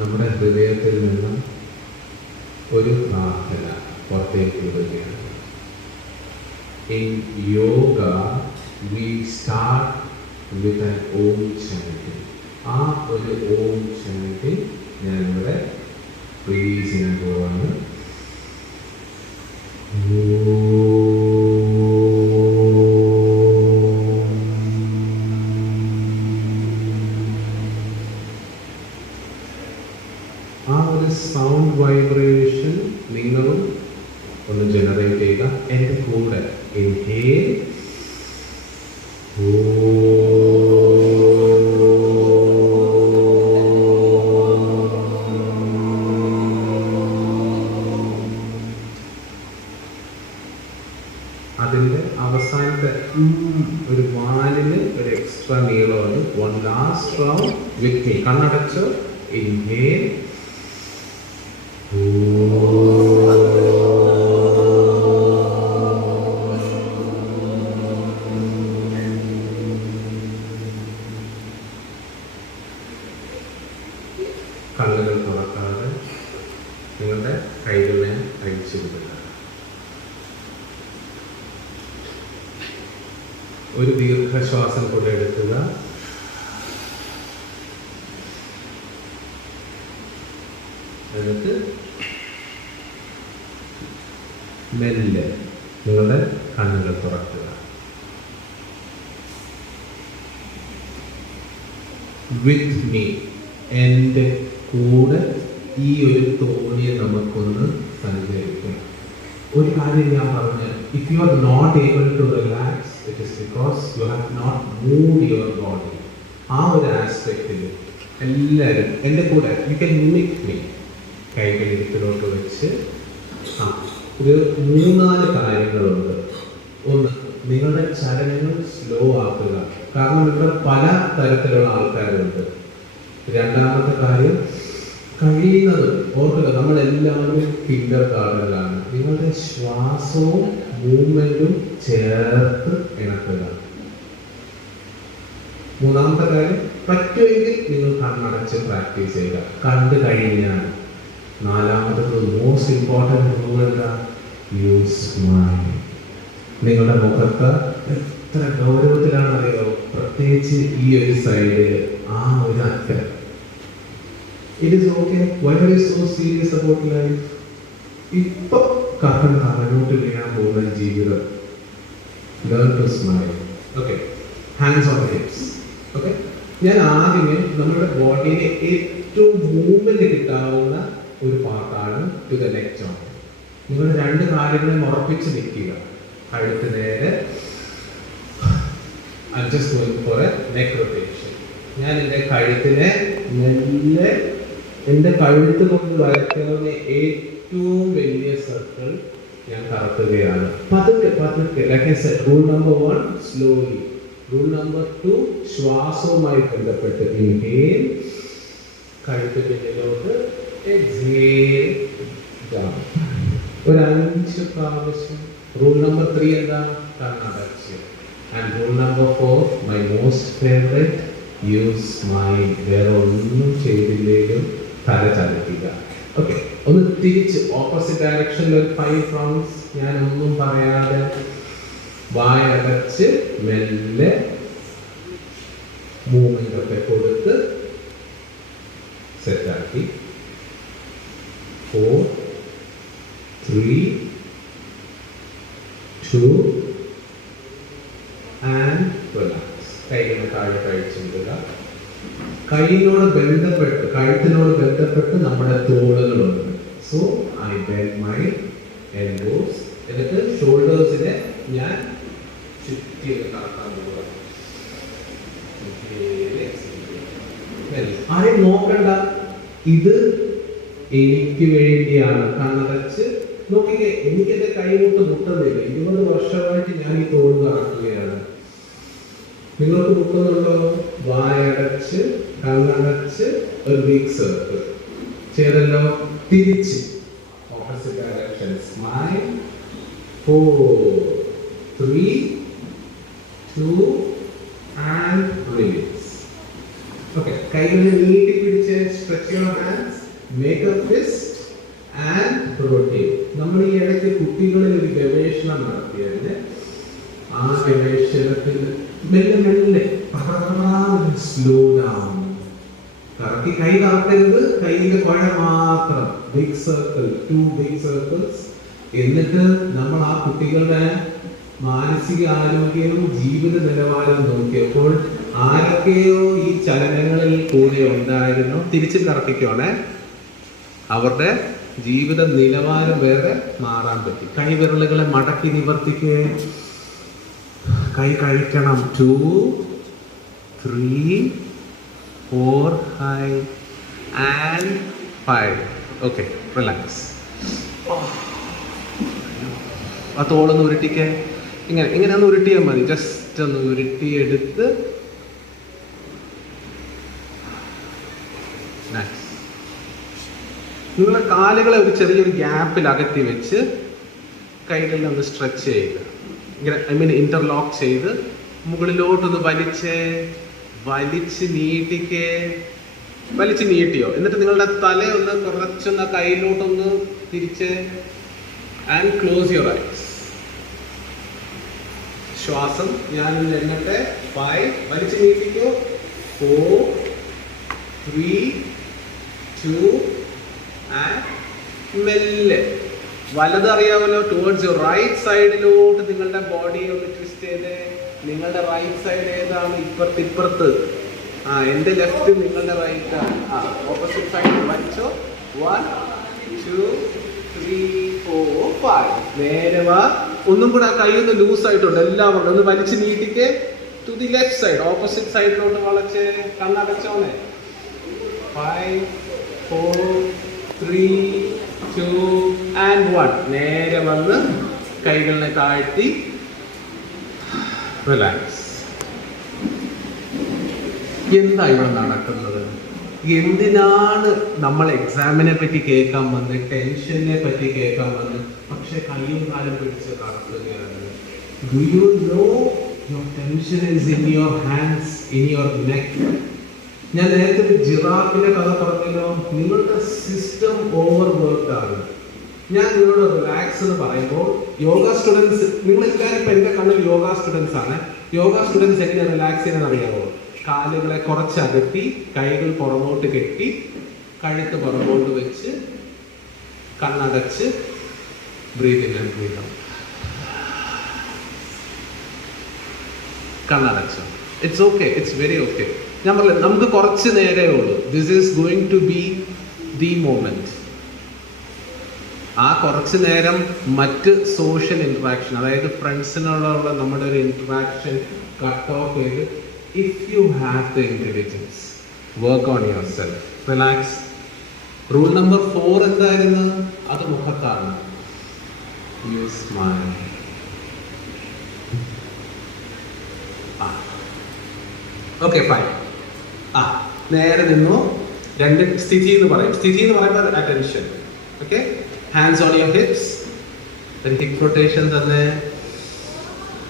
നമ്മുടെ ഹൃദയത്തിൽ നിന്ന് ഒരു പ്രാർത്ഥന പുറത്തേക്ക് വിടുകയാണ്. In yoga we start with an Om chanting. ആ ഒരു ഓം chanting ഞാൻ ഇവിടെ റിലീസ് ചെയ്യാൻ പോവാണ്. ആ ഒരു സൗണ്ട് വൈബ്രേഷൻ നിങ്ങളും ഒന്ന് ജനറേറ്റ് ചെയ്യുക. എൻ്റെ കൂടെ ഇൻഹേൽ, അതിൻ്റെ അവസാനത്തെ ഒരു വാലിന് ഒരു എക്സ്ട്രാ നീളമുണ്ട്. One last round with me. കണ്ണടച്ച് ഇൻഹേൽ. കണ്ണുകൾ തുറക്കാതെ നിങ്ങളുടെ കൈകളെ അഴിച്ചു വിടുക. ഒരു ദീർഘശ്വാസം കൂടെ എടുക്കുക. എന്നിട്ട് മെല്ലെ നിങ്ങളുടെ കണ്ണുകൾ തുറക്കുക. വിത്ത് മീ, എൻ്റെ കൂടെ ഈ ഒരു തോണിയെ നമുക്കൊന്ന് സഞ്ചരിക്കാം. ഒരു കാര്യം ഞാൻ പറഞ്ഞു, if you are not able to relax, it is because you have not moved your body. ആ ഒരു ആസ്പെക്റ്റിൽ എല്ലാവരും എൻ്റെ കൂടെ യു ക്യാൻ മിമിക് മീ. കൈകൾ ഇരിക്കലോട്ട് വെച്ച് ഒരു 3-4 കാര്യങ്ങളുണ്ട്. ഒന്ന്, നിങ്ങളുടെ ചലനങ്ങൾ സ്ലോ ആക്കുക. കാരണം ഇവിടെ പല തരത്തിലുള്ള ആൾക്കാരുണ്ട്. രണ്ടാമത്തെ കാര്യം, കഴിയുന്നത് ഓർക്കുക, നമ്മളെല്ലാവരും കിൻഡർ ഗാർഡനിലാണ്. നിങ്ങളുടെ ശ്വാസവും മൂവ്മെന്റും ചേർത്ത് ഇണക്കുക. മൂന്നാമത്തെ കാര്യം, പറ്റുമെങ്കിൽ നിങ്ങൾ കണ്ണടച്ച് പ്രാക്ടീസ് ചെയ്യുക. കണ്ടു കഴിഞ്ഞാൽ നാലാമത്തത് മോസ്റ്റ് ഇമ്പോർട്ടൻറ്റ് റൂൾ എന്താ? Use smile. നിങ്ങളുടെ മുഖത്ത് എത്ര ഗൗരവത്തിലാണെന്നറിയോ, പ്രത്യേകിച്ച് ഈ ഒരു സൈഡിൽ ആ ഒരു അറ്റം. It is okay. Why are you so serious about life? ഇപ്പൊ കണ്ണോട്ട് വീഴാൻ പോകുന്ന ജീവിതം. Learn to smile. Okay. Hands on the hips. Okay. ഞാൻ ആദ്യമേ നമ്മുടെ ബോഡിയിലെ ഏറ്റവും മൂവ്മെന്റ് കിട്ടാവുന്ന ഒരു പാർട്ടാണ് ടു ദ നെക്ക് ജോയിന്റ്. നിങ്ങൾ 2 കാര്യങ്ങളും ഉറപ്പിച്ച് നിൽക്കുക. കഴുത്ത് നേരെ. I'm just going for a neck rotation. ഞാൻ എൻ്റെ കഴുത്തിനെ മെല്ലെ എൻ്റെ കഴുത്ത് കൊണ്ട് വരയ്ക്കാവുന്ന ഏറ്റവും വലിയ സർക്കിൾ ഞാൻ കറക്കുകയാണ്. പതുക്കെ പതുക്കെ. Like I said, rule number 1 slowly. Rule number 2 ശ്വാസവുമായി ബന്ധപ്പെട്ട് ഇൻഹേൽ, കഴുത്ത് പിന്നിലോട്ട്, എക്സ്ഹേൽ ഡൗൺ. ഒരു 5 പ്രാവശ്യം. റൂൾ നമ്പർ 3 എന്താ? കണ്ണടച്ച്. And rule number 4, my most favourite, use smile. വേറെ ഒന്നും ചെയ്തില്ലേലും തല ചലിക്കുക. ഓക്കെ, ഒന്ന് തിരിച്ച് ഓപ്പോസിറ്റ് ഡയറക്ഷനിൽ ഒരു 5 റൗണ്ട്സ്. ഞാൻ ഒന്നും പറയാതെ വായടച്ച് മെല്ലെ മൂവ്മെന്റ് ഒക്കെ കൊടുത്ത് സെറ്റാക്കി. 4, 3, 2 and relax. കൈകളെ താഴെ കഴിച്ചിടുക. കൈയിനോട് ബന്ധപ്പെട്ട്, കഴുത്തിനോട് ബന്ധപ്പെട്ട് നമ്മുടെ തോളുകളുണ്ട്. So I bend my elbows. എന്നിട്ട് ഷോൾഡേഴ്സിനെ ഞാൻ ചുറ്റി കറക്കാൻ പോവുക. ആരെയും നോക്കണ്ട, ഇത് എനിക്ക് വേണ്ടിയാണ്. കണ്ണടച്ച് നോക്കിക്കേ, എനിക്ക് എന്റെ കൈമുട്ട് മുട്ടുന്നില്ല. 20 വർഷമായിട്ട് ഞാൻ ഈ തോൾ കറക്കുകയാണ്. നിങ്ങൾക്ക് മുട്ടുന്നുണ്ടോ? വായടച്ച് കണ്ണടച്ച് ഒരു ബിഗ് സർക്കിൾ ചെയ്തല്ലോ. തിരിച്ച് opposite direction. Smile. 4, 3, 2 and release. Okay, കൈകളെ നീട്ടി പിടിച്ച് stretch your hands, make A fist and rotate. നമ്മൾ ഈ ഇടയ്ക്ക് കുട്ടികളിൽ ഒരു ഗവേഷണം നടത്തിയതിന് ആ ഗവേഷണത്തിൽ മെല്ലെ മെല്ലെ സ്ലോ ഡൗൺ. കറക്കി കൈ കറക്കരുത്, കൈയിന്റെ കുഴ മാത്രം. Big circle, 2 big circles. എന്നിട്ട് നമ്മൾ ആ കുട്ടികളുടെ മാനസിക ആരോഗ്യവും ജീവിത നിലവാരവും നോക്കിയപ്പോൾ ആരൊക്കെയോ ഈ ചലനങ്ങളിൽ കൂടെ ഉണ്ടായിരുന്നു. തിരിച്ചും കറക്കിക്കോണേ, അവരുടെ ജീവിത നിലവാരം വേറെ മാറാൻ പറ്റി. കൈവിരലുകളെ മടക്കി നിവർത്തിക്കേ. കൈ കഴിക്കണം. 2, 3, 4 high and 5. Okay, relax. ആ തോളൊന്ന് ഉരുട്ടിക്കേ. ഇങ്ങനെ ഇങ്ങനെ ഒന്ന് ഉരുട്ടിയാൽ മതി. ജസ്റ്റ് ഒന്ന് ഉരുട്ടിയെടുത്ത് നിങ്ങളുടെ കാലുകളെ ഒരു ചെറിയൊരു ഗ്യാപ്പിൽ അകറ്റി വെച്ച് കൈകളിൽ ഒന്ന് സ്ട്രെച്ച് ചെയ്യുക. ഇങ്ങനെ ഐ മീൻ ഇന്റർലോക്ക് ചെയ്ത് മുകളിലോട്ടൊന്ന് വലിച്ച് നീട്ടിയോ. എന്നിട്ട് നിങ്ങളുടെ തലയൊന്ന് കുറച്ചൊന്ന് കയ്യിലോട്ടൊന്ന് തിരിച്ച് ആൻഡ് ക്ലോസ് യുവർ ഐസ്. ശ്വാസം ഞാൻ എണ്ണട്ടെ. 5 വലിച്ചു നീട്ടിക്കോ. 4 3 2 ആൻഡ് മെല്ലെ വലത് അറിയാമല്ലോ, ടുവേർഡ്സ് യുവർ റൈറ്റ് സൈഡിലോട്ട് നിങ്ങളുടെ ബോഡി ഒന്ന് ട്വിസ്റ്റ് ചെയ്ത്. നിങ്ങളുടെ റൈറ്റ് സൈഡ് ഏതാണ്? ഇപ്പുറത്ത്. എന്റെ ലെഫ്റ്റ് നിങ്ങളുടെ റൈറ്റ് ആണ്. ഓപ്പോസിറ്റ് സൈഡ് വലിച്ചോ. 1 2 3 4 5. നേരെ വാ. ഒന്നും കൂടെ ആ കൈ ഒന്ന് ലൂസ് ആയിട്ടുണ്ട്. എല്ലാവർക്കും ഒന്ന് വലിച്ചു നീട്ടിക്ക്. To the left side, opposite സൈഡിലോട്ട് വളച്ച് കണ്ണടച്ചോണേ. 5 4 3 2 ആൻഡ് 1. നേരെ വന്ന് കൈകളിനെ താഴ്ത്തി റിലാക്സ്. എന്താ ഇവിടെ നടക്കുന്നത്? എന്തിനാണ് നമ്മൾ എക്സാമിനെ പറ്റി കേൾക്കാൻ വന്ന്, ടെൻഷനെ പറ്റി കേൾക്കാൻ വന്ന്, പക്ഷെ കയ്യും കാലം പിടിച്ച് കറക്കുകയാണ്? Do you know your tension is in your hands, in your neck. ഞാൻ നേരത്തെ ഒരു ജിറാഫിന്റെ കഥ പറഞ്ഞല്ലോ. നിങ്ങളുടെ സിസ്റ്റം ഓവർ വർക്ക്ഡ് ആണ്. ഞാൻ നിങ്ങളോട് റിലാക്സ് എന്ന് പറയുമ്പോൾ യോഗ സ്റ്റുഡൻസ്, നിങ്ങൾ എല്ലാവരും ഇപ്പം എൻ്റെ കണ്ണിൽ യോഗ സ്റ്റുഡൻസ് ആണ്. യോഗ സ്റ്റുഡൻസ് എങ്ങനെ റിലാക്സ് ചെയ്യാൻ അറിയാമോ? കാലുകളെ കുറച്ചകറ്റി, കൈകൾ പുറമോട്ട് കെട്ടി, കഴുത്ത് പുറമോട്ട് വെച്ച്, കണ്ണടച്ച് breathe in and breathe out. കണ്ണടച്ചു. It's okay, it's very okay. ഞാൻ പറഞ്ഞില്ല, നമുക്ക് കുറച്ച് നേരമേ ഉള്ളൂ. This is going to be the moment. ആ കുറച്ച് നേരം മറ്റ് സോഷ്യൽ ഇൻട്രാക്ഷൻ, അതായത് ഫ്രണ്ട്സിനോടുള്ള നമ്മുടെ ഒരു ഇൻട്രാക്ഷൻ കട്ട് ഓഫ് ചെയ്ത്, if you have the intelligence, work on yourself, relax. Rule number 4 എന്തായിരുന്നു? അത് മുഖത്താണ്. You smile. Okay fine. നേരെ നിന്നു. 2 സ്ഥിതി എന്ന് പറയും. സ്ഥിതി എന്ന് പറയുമ്പോൾ attention. Okay, hands on your hips. Hip rotation തന്നെ.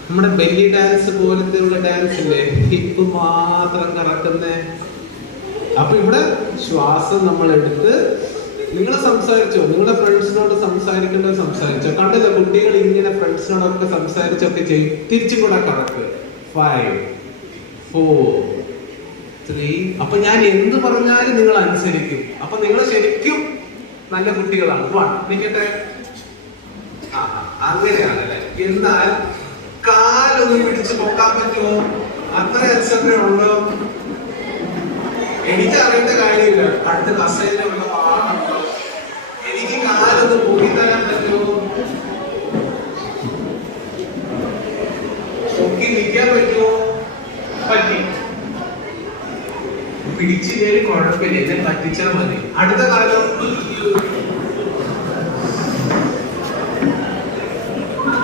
നമ്മുടെ ബെല്ലി ഡാൻസ് പോലത്തെ ഉള്ള ഡാൻസ് ഇല്ലേ, ഹിപ്പ് മാത്രം കറക്കുന്നേ. അപ്പൊ ഇവിടെ ശ്വാസം നമ്മൾ എടുത്ത്, നിങ്ങൾ സംസാരിച്ചോ, നിങ്ങളുടെ ഫ്രണ്ട്സിനോട് സംസാരിക്കേണ്ടത് സംസാരിച്ചോ. കണ്ടില്ല, കുട്ടികൾ ഇങ്ങനെ ഫ്രണ്ട്സിനോടൊക്കെ സംസാരിച്ചൊക്കെ ചെയ്യും. തിരിച്ചും കൂടെ കറക്ക്. 5 4 3. അപ്പൊ ഞാൻ എന്ത് പറഞ്ഞാലും നിങ്ങൾ അനുസരിക്കും. അപ്പൊ നിങ്ങൾ ശരിക്കും നല്ല കുട്ടികളാണ്. 1 നിൽക്കട്ടെ. അങ്ങനെയാണല്ലേ. എന്നാൽ കാലൊന്ന് പിടിച്ചു നോക്കാൻ പറ്റുമോ? അത്ര അച്ഛനുള്ളൂ. എനിക്ക് അറിയേണ്ട കാര്യമില്ല. അടുത്ത കസേരയിലുള്ള ആളുണ്ടോ? എനിക്ക് കാലൊന്ന് പൊക്കി തരാൻ പറ്റുമോ? പൊക്കി നിൽക്കാൻ പറ്റുമോ? പറ്റി. പിടിച്ചില്ലേലും കുഴപ്പമില്ല, എന്നെ പറ്റിച്ചാൽ മതി. അടുത്ത കാലം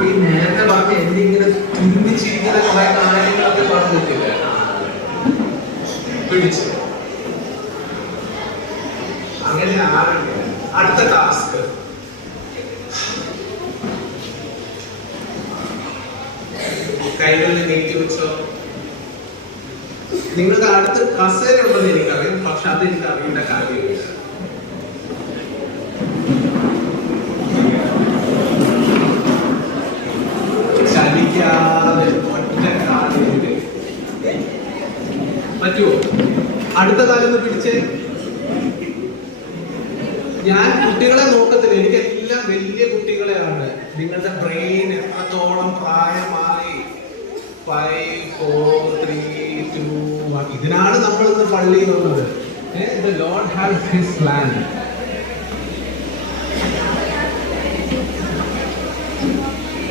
ഈ നേരത്തെ പറഞ്ഞ എന്തെങ്കിലും തുന്നിച്ചിരിക്കുന്ന കുറെ കാര്യങ്ങളൊക്കെ പറഞ്ഞിട്ടില്ല. പിടിച്ചു. അങ്ങനെ ആരൊക്കെ. അടുത്ത ടാസ്ക് കൈകളിൽ നീട്ടി വെച്ചോ. നിങ്ങൾക്ക് അടുത്ത് കസേര ഉണ്ടെന്ന് എനിക്കറിയാം, പക്ഷെ അത് എനിക്ക് അറിയേണ്ട കാര്യമില്ല. ചലിക്കാതെ ഒറ്റ കാലിൽ പറ്റുമോ? അടുത്ത കാലത്ത് പിടിച്ചേ. ഞാൻ കുട്ടികളെ നോക്കത്തില്ല, എനിക്കെല്ലാം വലിയ കുട്ടികളെയാണ്. നിങ്ങളുടെ ബ്രെയിൻ എത്രത്തോളം പ്രായമായി? 5 4 3 2 1. ഇതിനാണ് നമ്മൾ ഇന്ന് പള്ളിയിൽ വന്നത്. The Lord has his plan.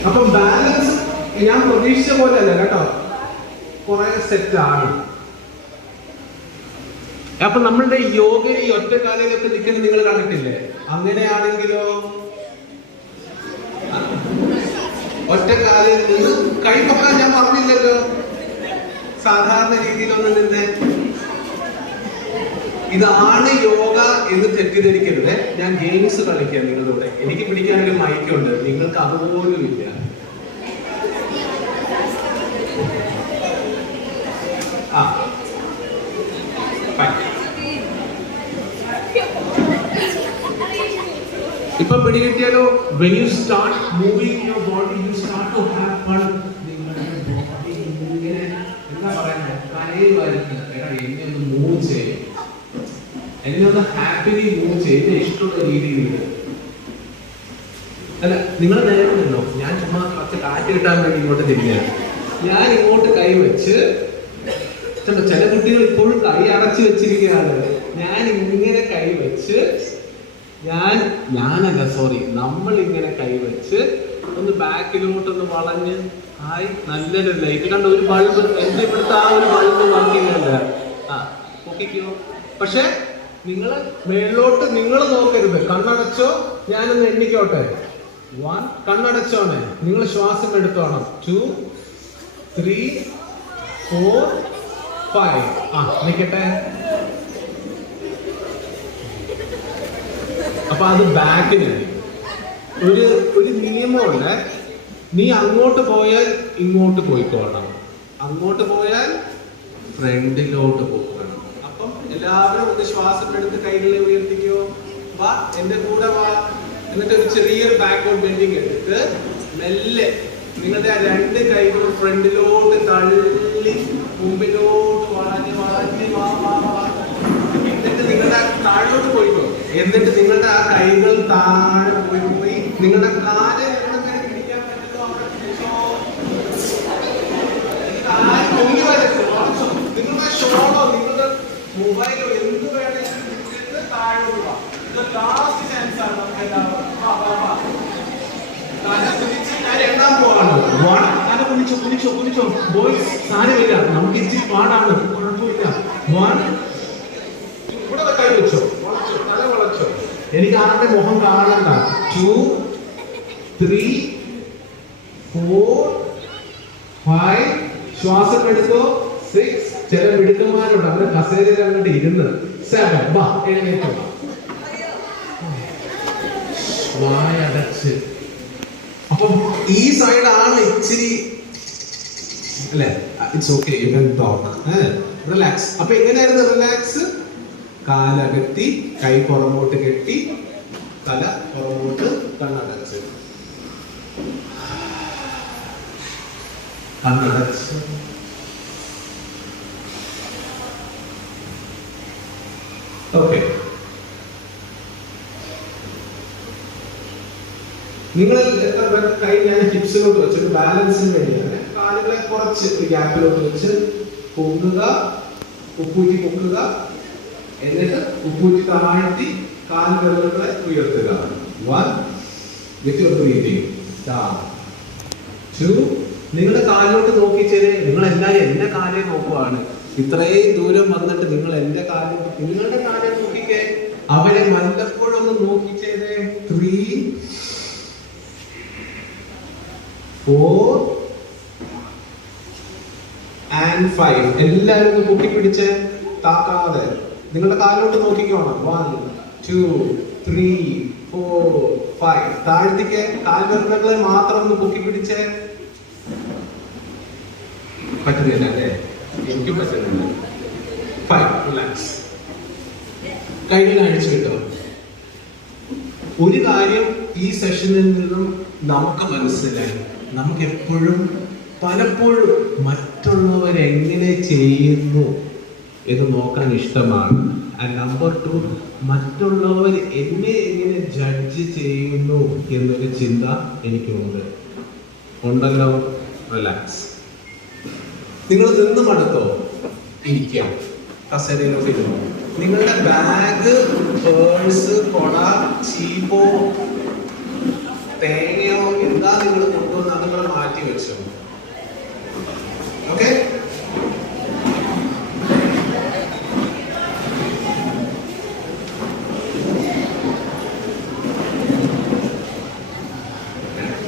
അപ്പം ബാലൻസ് ഞാൻ പ്രതീക്ഷിച്ച പോലെ അല്ല കേട്ടോ, കുറെ സെറ്റാണ്. അപ്പൊ നമ്മളുടെ യോഗ ഈ ഒറ്റക്കാലയിലൊക്കെ നിൽക്കുന്നത് നിങ്ങൾ കണ്ടിട്ടില്ലേ? അങ്ങനെയാണെങ്കിലോ ഒറ്റ കാലിൽ നിന്ന് കൈ പൊക്കാൻ ഞാൻ പറഞ്ഞില്ലല്ലോ. സാധാരണ രീതിയിലൊന്നും നിന്ന്. ഇതാണ് യോഗ എന്ന് തെറ്റിദ്ധരിക്കരുത്. ഞാൻ ഗെയിംസ് കളിക്കാം നിങ്ങളുടെ കൂടെ. എനിക്ക് പിടിക്കാനൊരു മൈക്കുണ്ട്, നിങ്ങൾക്ക് അതുപോലും ഇല്ല. ഇപ്പൊ പിടികിട്ടിയാലോ? when you start moving your body, you start to have fun. നിങ്ങളുടെ ബോഡി ഇങ്ങനെ എന്താ പറയുന്നത്, കരയുമായിരിക്കും. എടാ എന്നെ ഒന്ന് മൂവ് ചെയ്യും, എന്നെ ഒന്ന് ഹാപ്പിലി മൂവ് ചെയ്ത് ഇഷ്ടമുള്ള രീതിയിൽ. അല്ല, നിങ്ങൾ നേരുന്നല്ലോ. ഞാൻ ചുമ്മാ കുറച്ച് കാറ്റ് കിട്ടാൻ വേണ്ടി ഇങ്ങോട്ട് തിരിഞ്ഞാൽ ഞാൻ ഇങ്ങോട്ട് കൈ വെച്ച്, ചില കുട്ടികൾ ഇപ്പോഴും കൈ അടച്ചു വെച്ചിരിക്കുകയാണ്. ഞാൻ ഇങ്ങനെ കൈ വെച്ച്, ഞാനല്ല സോറി, നമ്മൾ ഇങ്ങനെ കൈവച്ച് ഒന്ന് ബാക്കിലോട്ടൊന്ന് വളഞ്ഞ്, ഹായ് നല്ലൊരു ലൈറ്റ് കണ്ട ഒരു ബൾബ്, എന്റെ ഇവിടുത്തെ ആ ഒരു ബൾബ് വർക്കിംഗ് പൊക്കിക്കോ. പക്ഷെ നിങ്ങൾ മേളിലോട്ട് നിങ്ങൾ നോക്കരുത്. കണ്ണടച്ചോ, ഞാനൊന്ന് എണ്ണിക്കോട്ടെ. 1, കണ്ണടച്ചോണേ, നിങ്ങൾ ശ്വാസം എടുത്തോണം. 2, 3, 4, 5. നിൽക്കട്ടെ. അപ്പൊ അത് ബാക്കിന് ഒരു നിയമമുണ്ട്. നീ അങ്ങോട്ട് പോയാൽ ഇങ്ങോട്ട് പോയിക്കോണം, അങ്ങോട്ട് പോയാൽ ഫ്രണ്ടിലോട്ട് പോകണം. അപ്പം എല്ലാവരും ഒന്ന് ശ്വാസം എടുത്ത് കൈകളെ ഉയർത്തിക്കോ. വാ, എന്റെ കൂടെ വാ. എന്നിട്ട് ഒരു ചെറിയൊരു ബാക്ക്വേർഡ് ബെൻഡിങ് എടുത്ത് മെല്ലെ നിങ്ങളുടെ ആ 2 കൈകളും ഫ്രണ്ടിലോട്ട് തള്ളി മുമ്പിലോട്ട് വളഞ്ഞ് വളഞ്ഞ് വാ. എന്നിട്ട് നിങ്ങളുടെ താഴോട്ട് പോയിക്കോ. എന്നിട്ട് നിങ്ങളുടെ ആ കൈകൾ താഴെ പോയി നിങ്ങളുടെ കാല് പിടിക്കാൻ പറ്റുന്നോ അവിടെ പിടിച്ചോ. കാല് പൊങ്ങി വരരുത്, വളച്ചോ. നിങ്ങളുടെ ഷോളോ നിങ്ങളുടെ മൊബൈലോ എന്ത് വേണമെങ്കിലും പിടിച്ചിട്ട് താഴോട്ട് വാ. ഇത് ലാസ്റ്റ് ചാൻസ് ആണ് നമുക്ക് എല്ലാവരും. തല കുനിച്ച് ഞാൻ എണ്ണാൻ പോവാണ്. തല കുനിച്ചോ. ബോയ്സ് സാരമില്ല, നമുക്ക് ഇച്ചിരി പാടാണ്, കുഴപ്പമില്ല. 1, ഇവിടെ കൈ വെച്ചോ, തല വളച്ചോ. എനിക്ക് ആരുടെ മുഖം കാണണ്ട. 2, 3, 4, 5. ശ്വാസം എടുത്തോ. 6. ചില മിടുക്കന്മാരുണ്ട്, അവരുടെ കസേരയിൽ അങ്ങോട്ട് ഇരുന്ന്. 7. വാ, എഴുന്നേറ്റോ. വായടച്ച്. അപ്പം ഈ സൈഡാണ് ഇച്ചിരി അല്ലേ. It's okay, you can talk. Relax. അപ്പൊ എങ്ങനെയായിരുന്നു റിലാക്സ്? കാലകത്തി, കൈ പുറമോട്ട് കെട്ടി, തല പുറമോട്ട്, കണ്ണടച്ച്. ഓക്കെ. നിങ്ങൾ എത്ര കൈ ഞാൻ ഹിപ്സിലോട്ട് വെച്ചിട്ട് ബാലൻസിന് വേണ്ടിയാണ്. കാലുകളെ കുറച്ച് ഒരു ഗ്യാപ്പിലോട്ട് വെച്ച് പൊങ്ങുക, ഉപ്പൂറ്റി പൊക്കുക. എന്നിട്ട് ഉപ്പൂറ്റി താഴ്ത്തി കാൽ വിരലുകളെ ഉയർത്തുക. 1, with your breathing down. 2, നിങ്ങളുടെ കാലിലോട്ട് നോക്കിച്ചേരെ. നിങ്ങൾ എല്ലാവരും എന്റെ കാലെ നോക്കുവാണ്. ഇത്രയും ദൂരം വന്നിട്ട് നിങ്ങൾ എന്റെ കാലിലോട്ട്, നിങ്ങളുടെ കാലെ നോക്കിക്കേ. അവരെ വല്ലപ്പോഴൊന്ന് നോക്കിച്ചേരെ. 3, 4 and 5. എല്ലാവരും ഒന്ന് പൊക്കി പിടിച്ച് താക്കാതെ നിങ്ങളുടെ കാലിലോട്ട് നോക്കിക്കോണം. 1, 2, 3, 4, 5. താഴ്ത്തിക്ക്. കാൽവിരലുകളെ മാത്രം ഒന്ന് പൊക്കി പിടിച്ച്. പറ്റുന്നില്ല അല്ലേ? എനിക്ക് പറ്റുന്നില്ല. 5. റിലാക്സ്. കൈകൾ അഴിച്ചു കിട്ടോ. ഒരു കാര്യം ഈ സെഷനിൽ നിന്നും നമുക്ക് മനസ്സിലായി, നമുക്ക് എപ്പോഴും പലപ്പോഴും മറ്റുള്ളവരെങ്ങനെ ചെയ്യുന്നു എന്ന് നോക്കാൻ ഇഷ്ടമാണ്. ആൻഡ് നമ്പർ 2, മറ്റുള്ളവർ എന്നെ എങ്ങനെ ജഡ്ജ് ചെയ്യുന്നു എന്നൊരു ചിന്ത എനിക്കുണ്ട്. ഉണ്ടല്ലോ? റിലാക്സ്. നിങ്ങൾ നിന്ന് മടുത്തോ? ഇരിക്കാം. കസേരയിലോട്ട് ഇരുന്നു. നിങ്ങളുടെ ബാഗ്, പേഴ്സ്, കൊട, ചീപ്പോ, തേങ്ങയോ എന്താ നിങ്ങൾ കൊണ്ടുവന്ന് അത് നിങ്ങൾ മാറ്റി വെച്ചോ. ഓക്കെ?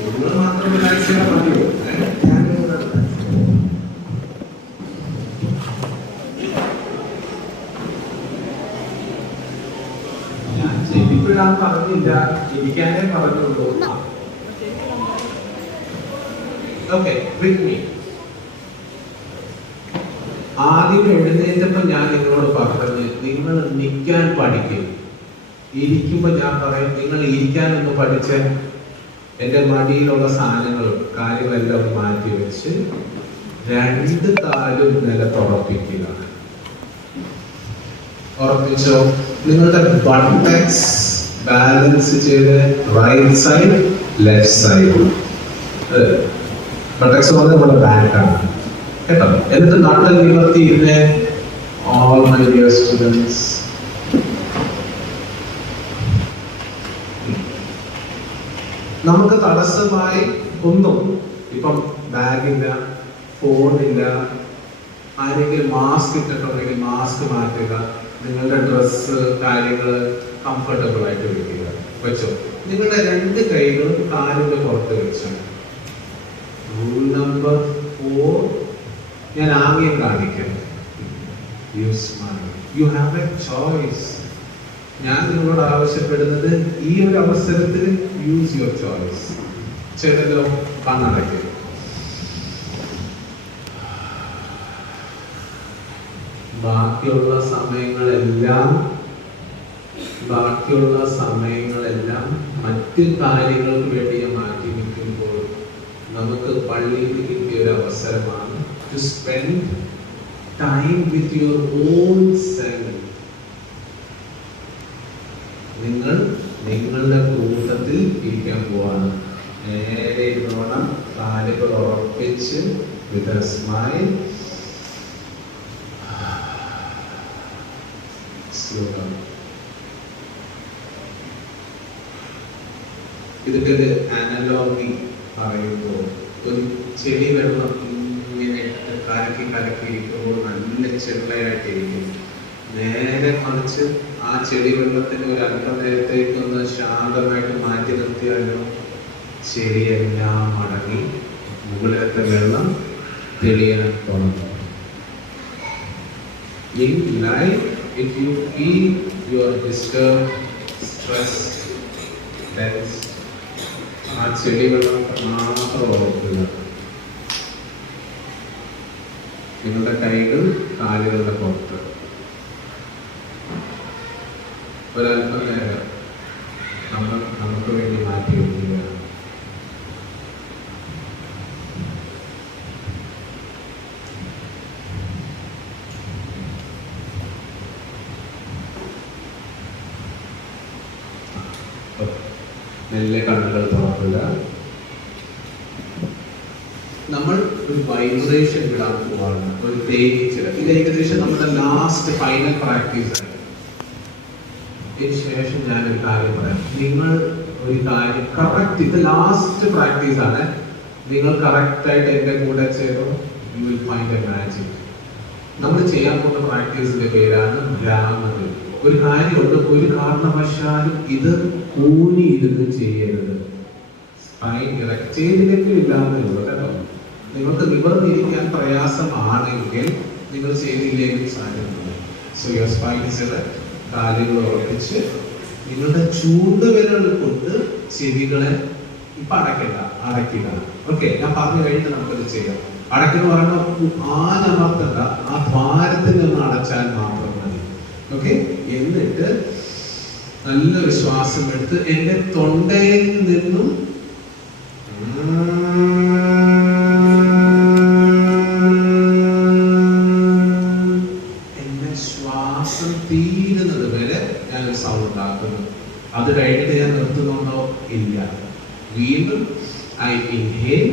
നിങ്ങൾ മാത്രം റിലാക്സ് ചെയ്യാൻ കിടക്കാൻ പറഞ്ഞില്ല, ഇരിക്കാനേ പറഞ്ഞുള്ളൂ. ഓക്കെ, ആദ്യം എഴുന്നേറ്റപ്പോൾ ഞാൻ നിങ്ങളോട് പറഞ്ഞത് നിങ്ങൾ നിൽക്കാൻ പഠിക്കും. ഇരിക്കുമ്പോ ഞാൻ പറയും നിങ്ങൾ ഇരിക്കാനൊന്ന് പഠിച്ച് എൻ്റെ മടിയിലുള്ള സാധനങ്ങളും കാര്യങ്ങളെല്ലാം ഒന്ന് മാറ്റി വെച്ച് 2 കാലും നിലത്തുറപ്പിക്കുക. ഉറപ്പിച്ചോ? നിങ്ങളുടെ ബട്ടക്സ് ബാലൻസ് ചെയ്ത് right side left side. Buttocks പറഞ്ഞാൽ നമ്മുടെ ബാക്കാണ് കേട്ടോ. എന്നിട്ട് നട്ടൽ നിവർത്തിയിരുന്നേ. ഓൾ മൈ ഡിയർ സ്റ്റുഡൻസ്, നമുക്ക് തടസ്സമായി ഒന്നും ഇപ്പം ബാഗില്ല, ഫോണില്ല, ആരെങ്കിലും മാസ്ക് ഇട്ടിട്ടുണ്ടെങ്കിൽ മാസ്ക് മാറ്റുക, നിങ്ങളുടെ ഡ്രസ്സ് കാര്യങ്ങൾ കംഫർട്ടബിൾ ആയിട്ട് വെച്ചോ. നിങ്ങളുടെ 2 കൈകളും കാലിന്റെ പുറത്ത് വെച്ചോ. റൂൾ നമ്പർ 4 ഞാൻ ആംഗ്യം കാണിക്കാം. U smile, you have A choice. ഞാൻ നിങ്ങളോട് ആവശ്യപ്പെടുന്നത് ഈ ഒരു അവസരത്തിൽ യൂസ് യുവർ ചോയ്സ്. ചെയ്തല്ലോ, കണ്ണടയ്ക്കും. ബാക്കിയുള്ള സമയങ്ങളെല്ലാം മറ്റ് കാര്യങ്ങൾക്ക് വേണ്ടി മാറ്റി നിൽക്കുമ്പോൾ നമുക്ക് പള്ളിയിൽ കിട്ടിയ ഒരു അവസരമാണ് to spend time with your own self. നിങ്ങൾ നിങ്ങളുടെ കൂട്ടത്തിൽ ഇരിക്കാൻ പോവാണ്. നേരെ ഇരുന്നോണം, കാലുകൾ ഉറപ്പിച്ച് വിത്ത് എ സ്മൈൽ. ഇതിന്റെ ഒരു അനലോഗി പറയുമ്പോൾ ഒരു ചെടി വെള്ളം ഇങ്ങനെ കലക്കി ഇരിക്കുമ്പോൾ നല്ല ചെള്ളയായിട്ടിരിക്കും. നേരെ മറിച്ച് ആ ചെടി വെള്ളത്തിന് ഒരു അല്പനേരത്തേക്ക് ഒന്ന് ശാന്തമായിട്ട് മാറ്റി നിർത്തിയാലോ ചെടിയെല്ലാം അടങ്ങി മുകളിലത്തെ വെള്ളം തെളിയാൻ തുടങ്ങും. In life, if you feel you are disturbed, stressed, tense, ആ ചെടി വെള്ളം മാത്രം ഓർക്കുക. നിങ്ങളുടെ കൈകൾ കാലുകളുടെ പുറത്ത് ഒരല്പം നേരം നമുക്ക് വേണ്ടി മാറ്റി വയ്ക്കുകയാണ്. മെല്ലെ കണ്ണുകൾ തുറക്കുക. നമ്മൾ ഒരു വൈബ്രേഷൻ വിടാൻ പോവാണ്, ഒരു തേനീച്ചൽ. ഇത് ഏകദേശം നമ്മുടെ ലാസ്റ്റ് ഫൈനൽ പ്രാക്ടീസ് ആണ്. ഇതിന് ശേഷം ഞാനൊരു കാര്യം പറയാം. നിങ്ങൾ ഒരു കാര്യം കറക്റ്റ്, ഇത് ലാസ്റ്റ് പ്രാക്ടീസ് ആണ്. നിങ്ങൾ കറക്റ്റായിട്ട് എൻ്റെ കൂടെ ചേർന്ന് you will find A magic. നമ്മൾ ചെയ്യാൻ പോകുന്ന പ്രാക്ടീസിന്റെ പേരാണ് ഭ്രാമതി. ഒരു കാര്യമുണ്ട്, ഒരു കാരണവശാലും ഇത് കൂനിയിരുന്ന് ചെയ്യരുത്. സ്പൈൻ ചെയ്തില്ലെങ്കിൽ ഇല്ലാന്നേ ഉള്ളൂ കേട്ടോ. നിങ്ങൾക്ക് നിവർന്നിരിക്കാൻ പ്രയാസമാണെങ്കിൽ നിങ്ങൾ ചെയ്തില്ലെങ്കിൽ സാധ്യതയുണ്ട്. So your spine is erect. കാലുകൾ ഉറപ്പിച്ച് നിങ്ങളുടെ ചൂണ്ടുവിരൽ കൊണ്ട് ചെവികളെ ഇപ്പൊ അടയ്ക്കുക. ഓക്കെ, ഞാൻ പറഞ്ഞു കഴിഞ്ഞിട്ട് നമുക്കത് ചെയ്യാം. അടയ്ക്കുന്ന പറയുമ്പോൾ ആനമർത്തണ്ട, ആ ദ്വാരത്തിൽ നിന്ന് അടച്ചാൽ മാത്രം മതി. ഓക്കെ, എന്നിട്ട് നല്ലൊരു ശ്വാസം എടുത്ത് എന്റെ തൊണ്ടയിൽ നിന്നും എന്റെ ശ്വാസം തീരുന്നത് വരെ ഞാനൊരു സൗണ്ട് ഉണ്ടാക്കുന്നു. അത് കഴിഞ്ഞിട്ട് ഞാൻ നിർത്തുന്നുണ്ടോ? ഇല്ല. വീണ്ടും ഐ ഇൻഹേൽ,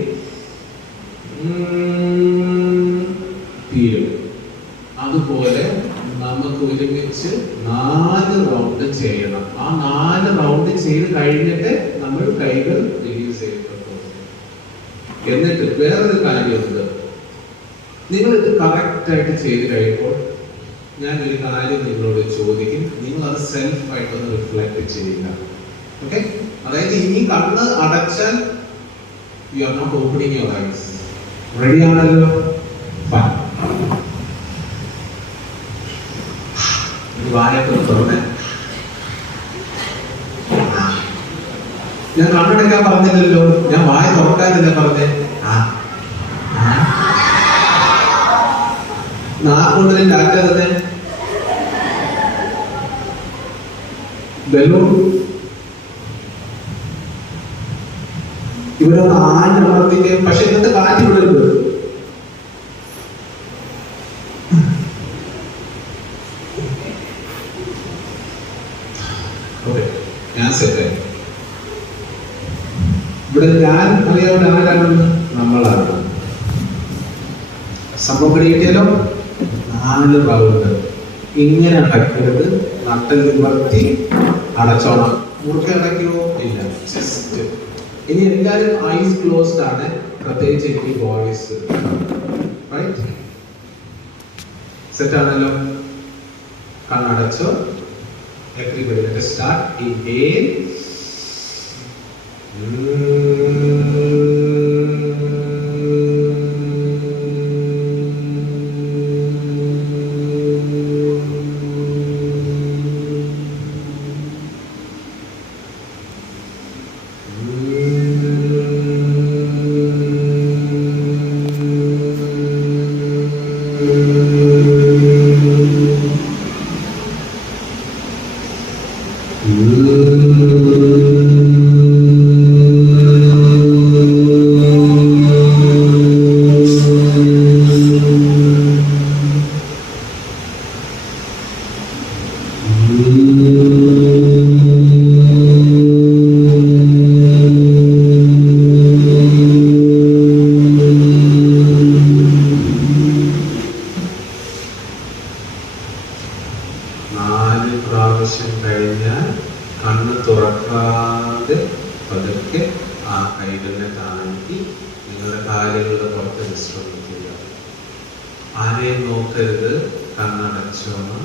തീരും. അതുപോലെ നമുക്ക് ഒരുമിച്ച് 4 റൗണ്ട് ചെയ്യണം. ആ 4 റൗണ്ട് ചെയ്ത് കഴിഞ്ഞിട്ട് നമ്മൾ കൈകൾ റിലീസ് ചെയ്യപ്പെട്ടു. എന്നിട്ട് വേറൊരു കാര്യമുണ്ട്, നിങ്ങൾ ഇത് കറക്റ്റ് ആയിട്ട് ചെയ്ത് കഴിയുമ്പോൾ ഞാൻ ഒരു കാര്യം നിങ്ങളോട് ചോദിക്കും. നിങ്ങൾ അത് സെൽഫായിട്ടൊന്ന് റിഫ്ലക്ട് ചെയ്യുക. ഓക്കെ, അതായത് ഇനി കണ്ണ് അടച്ചാൽ you are not opening your eyes. Ready ആണല്ലോ? വായൊക്കെ തുറന്ന് ഞാൻ കണ്ണടയ്ക്കാൻ പറഞ്ഞില്ലല്ലോ, ഞാൻ വായ തുറക്കാനല്ലേ പറഞ്ഞേ. നാക്കൊണ്ടിന് ടാറ്റ തന്നെ. ബലൂൺ ഇവരൊന്ന് ആഞ്ഞമർത്തിക്ക്. പക്ഷെ ഇന്നത്തെ കാറ്റ് വിടരുത്. ഞാൻ സെറ്റായി. ഇവിടെ ഞാൻ അറിയാവുന്ന ആരാണെന്ന് നമ്മളാണ്. സംഭവം കിട്ടിയാലോ 4 റൗണ്ട് ഇങ്ങനെ അടക്കരുത്. നട്ടൽ നിവർത്തി അടച്ചോണം. മുറുക്കെ അടയ്ക്കുമോ? ഇല്ല, ജസ്റ്റ്. ഇനി എല്ലാവരും ഐസ് ക്ലോസ്ഡ് ആണ്, പ്രത്യേകിച്ച് എനിക്ക് വോയിസ്. റൈറ്റ്, സെറ്റ് ആണല്ലോ. കണ്ണടച്ചോ. Everybody, let us start. Inhale. കഴിഞ്ഞാൽ കണ്ണ് തുറക്കാതെ പതുക്കെ ആ കൈകളിനെ താഴ്ത്തി നിങ്ങളുടെ കാലുകളുടെ പുറത്ത് വിശ്രമിക്കുക. ആരെയും നോക്കരുത്, കണ്ണടച്ചോണം.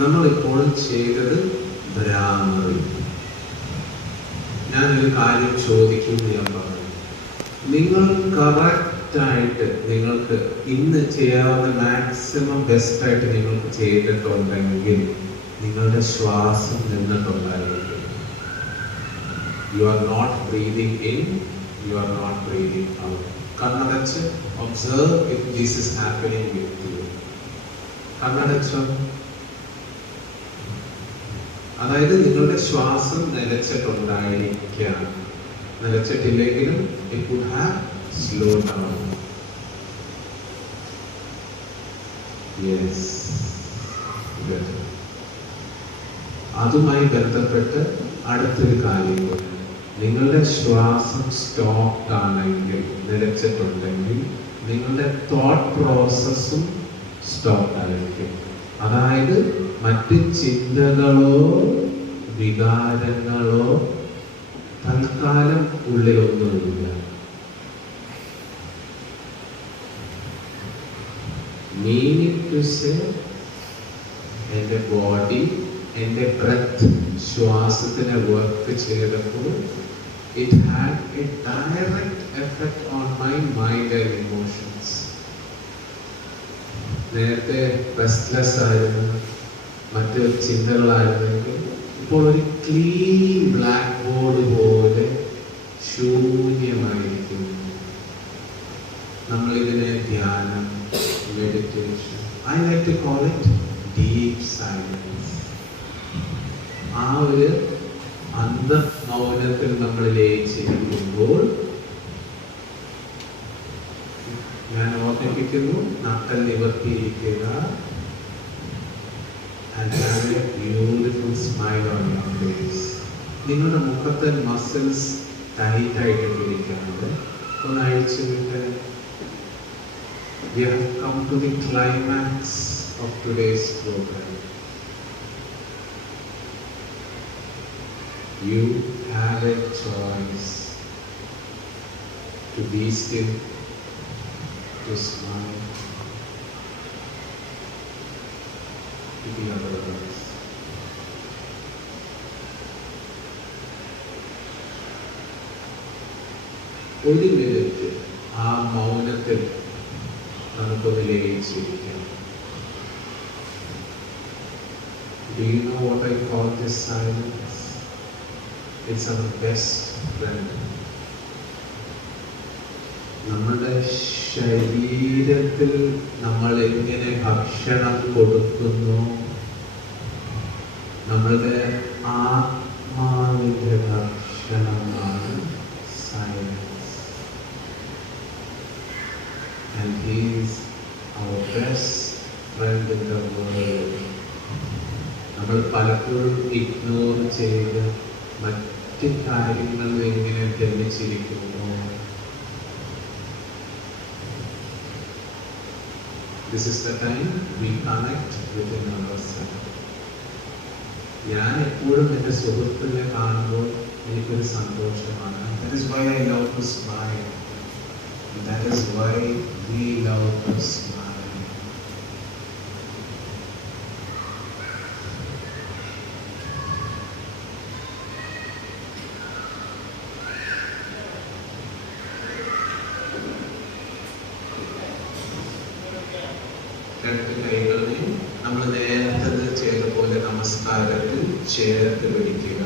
നമ്മളിപ്പോൾ ചെയ്തത് ഭ്രാമറി. ഞാനൊരു കാര്യം ചോദിക്കും. ഞാൻ പറഞ്ഞു, നിങ്ങൾ കറക്റ്റായിട്ട് നിങ്ങൾക്ക് ഇന്ന് ചെയ്യാവുന്ന മാക്സിമം ബെസ്റ്റായിട്ട് നിങ്ങൾക്ക് ചെയ്തിട്ടുണ്ടെങ്കിൽ നിങ്ങളുടെ ശ്വാസം നിന്നിട്ടുണ്ടായിരിക്കും. You are not breathing in, you are not breathing out. കണ്ണടച്ച് observe if this is happening with you. കണ്ണടച്ചോ. അതായത് നിങ്ങളുടെ ശ്വാസം നിലച്ചിട്ടുണ്ടായിരിക്കാം. നിലച്ചിട്ടില്ലെങ്കിലും it would have slowed down. Yes. Good. അതുമായി ബന്ധപ്പെട്ട് അടുത്തൊരു കാര്യം കൂടി. നിങ്ങളുടെ ശ്വാസം സ്റ്റോപ്പ് ആണെങ്കിൽ, നിലച്ചിട്ടുണ്ടെങ്കിൽ നിങ്ങളുടെ തോട്ട് പ്രോസസ്സും സ്റ്റോപ്പ് ആയിരിക്കും. അതായത് മറ്റ് ചിന്തകളോ വികാരങ്ങളോ തൽക്കാലം ഉള്ളിലൊന്നുമില്ല. മീനിങ് ടു സേ, എൻ്റെ ബോഡി, എൻ്റെ ബ്രെത്ത്, ശ്വാസത്തിനെ വർക്ക് ചെയ്തപ്പോൾ it had A direct effect on my mind and emotions. നേരത്തെ റെസ്റ്റ്ലെസ് ആയിരുന്നു, മറ്റ് ചിന്തകളായിരുന്നെങ്കിൽ ഇപ്പോൾ ഒരു ക്ലീൻ ബ്ലാക്ക് ബോർഡ് പോലെ ശൂന്യമായിരിക്കുന്നു. നമ്മളിതിനെ ധ്യാനം, meditation, I like to call it deep silence. ആ ഒരു അന്തർമൗനത്തിൽ നമ്മൾ ലയിച്ചിരിക്കുമ്പോൾ ഞാൻ ഓർമ്മിപ്പിക്കുന്നു, നട്ടൽ നിവർത്തിയിരിക്കുക. And have a beautiful smile on your face. നിങ്ങളുടെ മുഖത്തെ മസിൽസ് ടൈറ്റ് ആയിട്ട് ഇരിക്കുന്നത് ഒന്ന് അഴിച്ചു വിട്ട്. We have come to the climax of today's program. You have a choice to be still, to smile, to be otherwise. ഒരു മിനിറ്റ് ആ മൗനത്തിൽ നമുക്കൊന്ന് ലയിച്ചിരിക്കാം. Do you know what I call this silence? It's our best friend. നമ്മുടെ ശരീരത്തിൽ നമ്മൾ എങ്ങനെ ഭക്ഷണം കൊടുക്കുന്നു, നമ്മളുടെ ആത്മാവിന്റെ ഭക്ഷണമാണ് silence. And he is our best friend in the world. നമ്മൾ പലപ്പോഴും ഇഗ്നോർ ചെയ്ത് മറ്റ് കാര്യങ്ങൾ എങ്ങനെ ധരിച്ചിരിക്കുന്നു. This is the time we connect within ourselves. ഞാൻ എപ്പോഴും എൻ്റെ സുഹൃത്തിനെ കാണുമ്പോൾ എനിക്കൊരു സന്തോഷമാണ്. That is why I love to smile. That is why we love to smile. രണ്ട് കൈകളെയും നമ്മൾ നേരത്തെ ചെയ്ത പോലെ നമസ്കാരത്തിൽ ചേർത്ത് പിടിക്കുക.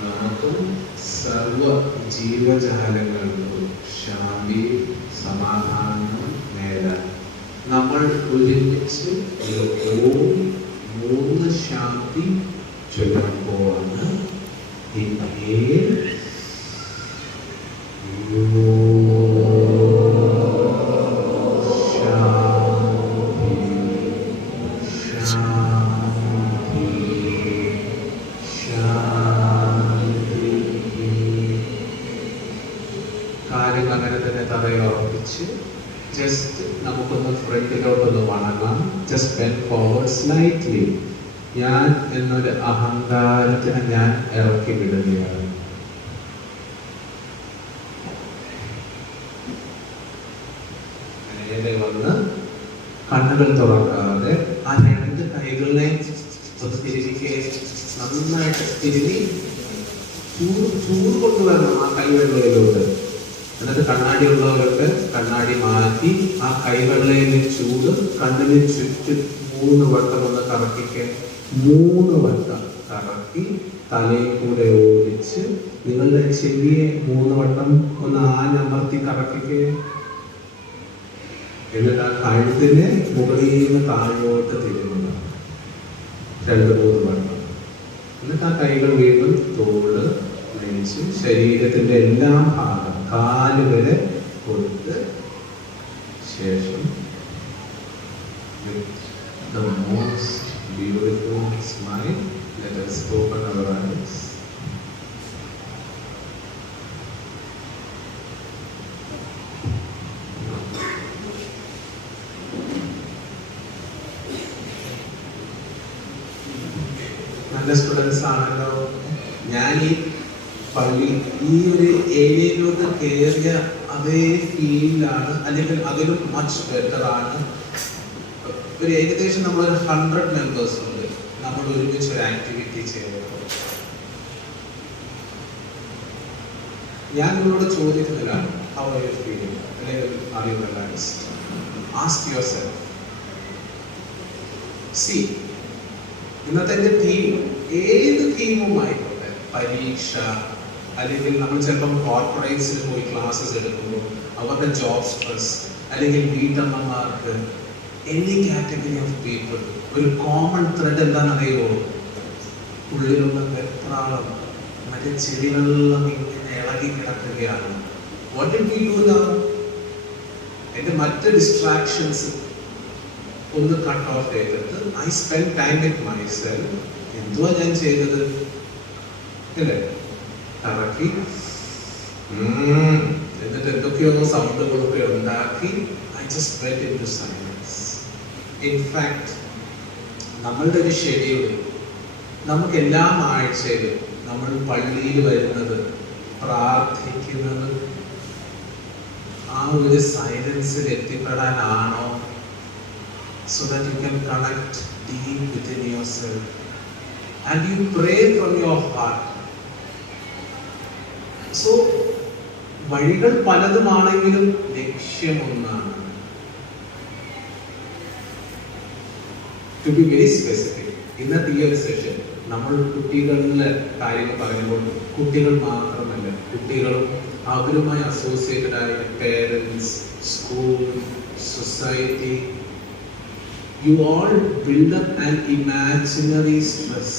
നമുക്കും സർവ ജീവജാലങ്ങൾക്കും ശാന്തി സമാധാനം നേടാൻ നമ്മൾ ഒരുമിച്ച് ഓം 3 ശാന്തി ചൊല്ലാൻ പോവാണ്. കാര്യം അങ്ങനെ തന്നെ തറയുറപ്പിച്ച് ജസ്റ്റ് നമുക്കൊന്ന് ഫ്രണ്ടിലോട്ടൊന്ന് വണങ്ങാം. Just bend forward slightly. ഞാൻ എന്നൊരു അഹങ്കാരത്തിനെ ഞാൻ ഇറക്കി വിടുകയാണ്. നേരെ വന്ന് കണ്ണുകൾ തുറക്കാതെ ആ 2 കൈകളെ തിരികെ നന്നായിട്ട് തിരിഞ്ഞ് ചൂട് കൊണ്ടുവരണം ആ കൈവെള്ളയിലോട്ട്. എന്നിട്ട് കണ്ണാടി ഉള്ളവരൊക്കെ കണ്ണാടി മാറ്റി ആ കൈവെള്ളയിലെ ചൂട് കണ്ണിന് ചുറ്റും 3 വട്ടം ഒന്ന് കറക്കിക്ക്. 3 വട്ടം കറക്കി തലയിൽ കൂടെ ഓടിച്ച് നിങ്ങളുടെ ചെവിയെ 3 വട്ടം ഒന്ന് ആഞ്ഞമർത്തി കറക്കിക്ക്. എന്നിട്ട് ആ കഴുത്തിനെ മുകളിൽ നിന്ന് താഴോട്ട് തിരിഞ്ഞു 2-3 വട്ടം. എന്നിട്ട് ആ കൈകൾ വീണ്ടും തോള് നെഞ്ച് ശരീരത്തിന്റെ എല്ലാ ഭാഗം കാല് വരെ കൊടുത്ത് ശേഷം the most beautiful smile, let us open our eyes. നല്ല സ്റ്റുഡൻസ് ആണല്ലോ. ഞാൻ ഈ പള്ളി ഈ ഒരു ഏരിയയിലോട്ട് കയറിയ അതേ ഫീലിലാണ്, അല്ലെങ്കിൽ അതിലും മച്ച് ബെറ്റർ ആണ്. ഒരു ഏകദേശം നമ്മളൊരു 100 മെമ്പേഴ്സ് ഉണ്ട്. നമ്മൾ ഒരുമിച്ച് ഒരു ആക്ടിവിറ്റി ചെയ്യുന്നത്. ഞാൻ നിങ്ങളോട് ചോദിക്കുന്നില്ല how are you feeling, അല്ലെങ്കിൽ are you relaxed? Ask yourself. See, ഇന്നത്തെ എൻ്റെ തീം ഏത് തീമുമായിക്കോട്ടെ, പരീക്ഷ അല്ലെങ്കിൽ നമ്മൾ ചിലപ്പം കോർപ്പറേറ്റ്സിൽ പോയി ക്ലാസ്സസ് എടുക്കുമ്പോൾ അവരുടെ ജോബ് സ്ട്രെസ്, അല്ലെങ്കിൽ വീട്ടമ്മമാർക്ക്, എനി കാറ്റഗറി ഓഫ് പീപ്പിൾ, ഒരു കോമൺ ത്രെഡ് എന്താണെന്നറിയുമോ? ഉള്ളിലുള്ള വെപ്രാളം, മറ്റേ ചെടികളിലും ഇങ്ങനെ ഇളകി കിടക്കുകയാണ്. What did we do now? എൻ്റെ മറ്റ് ഡിസ്ട്രാക്ഷൻസ് ഒന്ന് കട്ട് ഓഫ് ചെയ്തിട്ട് I spend time with myself. എന്തുവാ ഞാൻ ചെയ്തത്? അല്ലേ, കറക്കി എന്നിട്ട് എന്തൊക്കെയോ സൗണ്ടുകളൊക്കെ ഉണ്ടാക്കി I just went into silence. In fact നമ്മളുടെ ഒരു ഷെഡ്യൂൾ, നമുക്ക് എല്ലാ ആഴ്ചയിലും നമ്മൾ പള്ളിയിൽ വരുന്നത്, പ്രാർത്ഥിക്കുന്നത് ആ ഒരു സൈലൻസിൽ എത്തിപ്പെടാനാണോ? So that you can connect deep within yourself and you pray from your heart. So വഴികൾ പലതുമാണെങ്കിലും ലക്ഷ്യം ഒന്നാണ്. ടു ബി വെരി സ്പെസിഫിക്, ഇന്നത്തെ ഈ ഒരു സെഷൻ നമ്മൾ കുട്ടികളിലെ കാര്യങ്ങൾ പറയുമ്പോൾ കുട്ടികൾ മാത്രമല്ല, കുട്ടികളും അവരുമായി അസോസിയേറ്റഡ് ആയ parents, school, society, you all build up an imaginary stress.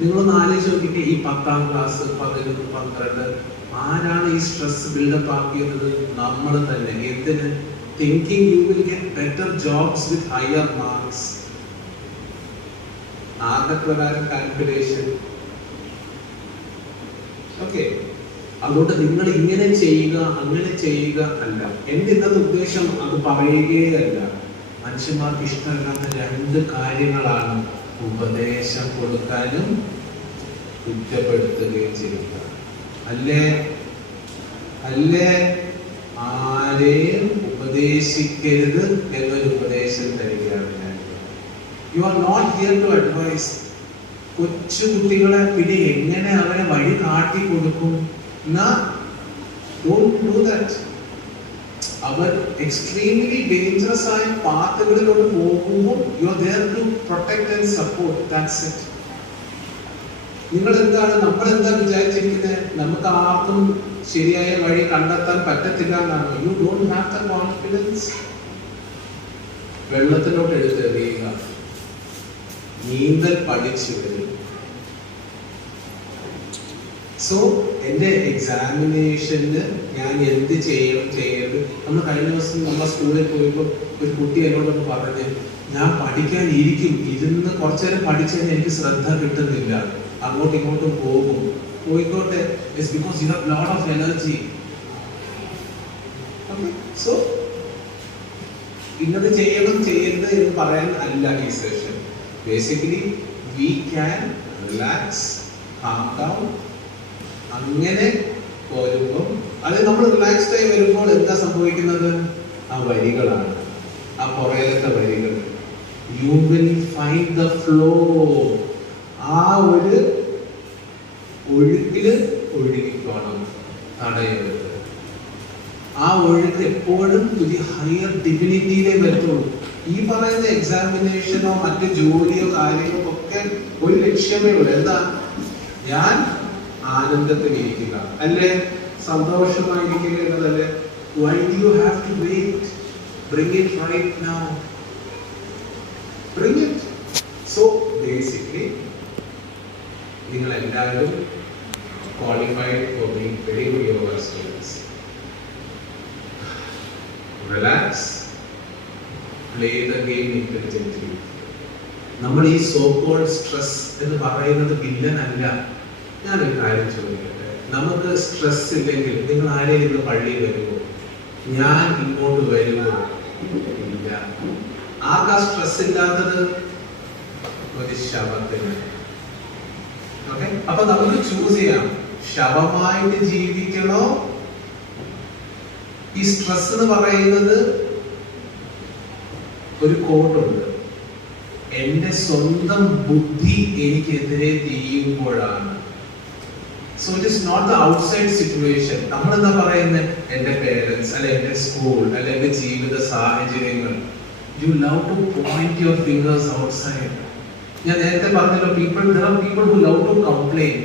നിങ്ങളൊന്ന് ആലോചിച്ച് നോക്കിയിട്ട് ഈ 10ാം ക്ലാസ്, 11, 12 ആരാണ് ഈ സ്ട്രെസ് ബിൽഡപ്പ് ആക്കിയത്? നമ്മൾ തന്നെ. എന്തിന്? Thinking you will get better jobs with higher marks. ആരുടെ പ്രകാരം? കാൽക്കുലേഷൻ. ഓക്കെ, അതുകൊണ്ട് നിങ്ങൾ ഇങ്ങനെ ചെയ്യുക അങ്ങനെ ചെയ്യുക അല്ല. എന്റെ ഇന്നത്തെ ഉദ്ദേശം അത് പറയുകയല്ല. മനുഷ്യന്മാർക്ക് ഇഷ്ടമില്ലാത്ത 2 കാര്യങ്ങളാണ്: ഉപദേശം കൊടുക്കാനും കുറ്റപ്പെടുത്തുകയും ചെയ്യുക. അല്ലേ? ആരെയും ഉപദേശിക്കരുത് എന്നൊരു ഉപദേശം തരികയാണ് ഞാൻ. You are not here to advise. കൊച്ചു കുട്ടികളെ പിന്നെ എങ്ങനെ അവരെ വഴി കാട്ടി കൊടുക്കും? Don't do that. അവർ എക്സ്ട്രീംലി ഡേഞ്ചറസ് ആയ പാത്തുകളിലോട്ട് പോകുമ്പോൾ you are there to protect and support. That's it. നിങ്ങൾ എന്താണ്, നമ്മൾ എന്താ വിചാരിച്ചിരിക്കുന്നത്? നമുക്ക് ആർക്കും ശരിയായ വഴി കണ്ടെത്താൻ പറ്റത്തില്ല എന്നാണ്. You don't have the confidence. വെള്ളത്തിലോട്ട് എടുത്തെറിയുക. നീന്തൽ പഠിച്ചു വരും. സോ എൻ്റെ എക്സാമിനേഷന് ഞാൻ എന്ത് ചെയ്യരുത്. നമ്മൾ കഴിഞ്ഞ ദിവസം നമ്മളെ സ്കൂളിൽ പോയപ്പോൾ ഒരു കുട്ടി എന്നോടൊന്ന് പറഞ്ഞ്, ഞാൻ പഠിക്കാൻ ഇരിക്കും, ഇരുന്ന് കുറച്ചു നേരം പഠിച്ചാൽ എനിക്ക് ശ്രദ്ധ കിട്ടുന്നില്ല, അങ്ങോട്ടും ഇങ്ങോട്ടും പോയിക്കോട്ടെ. It's because you have lot of energy. Okay, so ഇന്നത് ചെയ്യരുത് എന്ന് പറയാൻ അല്ല ഈ session. Basically we can relax, calm down. അങ്ങനെ വരുമ്പോൾ അത് നമ്മൾ റിലാക്സ്ഡ് ആയി വരുമ്പോൾ എന്താ സംഭവിക്കുന്നത്? ആ വരികളാണ്, ആ പുറയിലത്തെ വരികൾ. You will find the flow. ആ ഒരു ഒഴുക്കില് ഒഴുകിക്കോണം, തടയരുത്. ആ ഒഴുക്ക് എപ്പോഴും ഒരു ഹയർ ഡിഗ്നിറ്റിയിലേ വരത്തുള്ളൂ. ഈ പറയുന്ന എക്സാമിനേഷനോ മറ്റ് ജോലിയോ കാര്യങ്ങളോ ഒക്കെ ഒരു ലക്ഷ്യമേ ഉള്ളൂ. എന്താ? ഞാൻ ആനന്ദത്തിലിരിക്കുക, അല്ലേ? സന്തോഷമായിരിക്കുക എന്നതല്ലേ? Why do you have to wait? Bring it right now. Bring it. So basically നിങ്ങൾ എല്ലാവരും qualified for being very good yoga students. Relax, play the game intelligently. നമ്മൾ ഈ സോ കോൾഡ് സ്ട്രെസ് എന്ന് പറയുന്നത് വില്ലൻ അല്ല. ഞാനൊരു കാര്യം ചോദിക്കട്ടെ, നമുക്ക് സ്ട്രെസ് ഇല്ലെങ്കിൽ നിങ്ങൾ ആരെയും പള്ളിയിൽ വരുമോ? ഞാൻ ഇങ്ങോട്ട് വരുമോ? ഇല്ല. ആർക്കാ സ്ട്രെസ് ഇല്ലാത്തത്? ഒരു ശവത്തിന്. ഓക്കെ, അപ്പൊ നമുക്ക് ചൂസ് ചെയ്യാം, ശവമായിട്ട് ജീവിക്കണോ? ഈ സ്ട്രെസ് എന്ന് പറയുന്നത് ഒരു കോട്ടുണ്ട്, എന്റെ സ്വന്തം ബുദ്ധി എനിക്കെതിരെ തിരിയുമ്പോഴാണ്. So it is not the outside situation. നമ്മൾ എന്താ പറയുന്നത്? എന്റെ പേരൻസ്, അല്ലെ എന്റെ സ്കൂൾ, അല്ലെ എന്റെ ജീവിത സാഹചര്യങ്ങൾ. You love two point your fingers outside. ഞാൻ നേരത്തെ പറഞ്ഞല്ലോ, there are people who love to complain.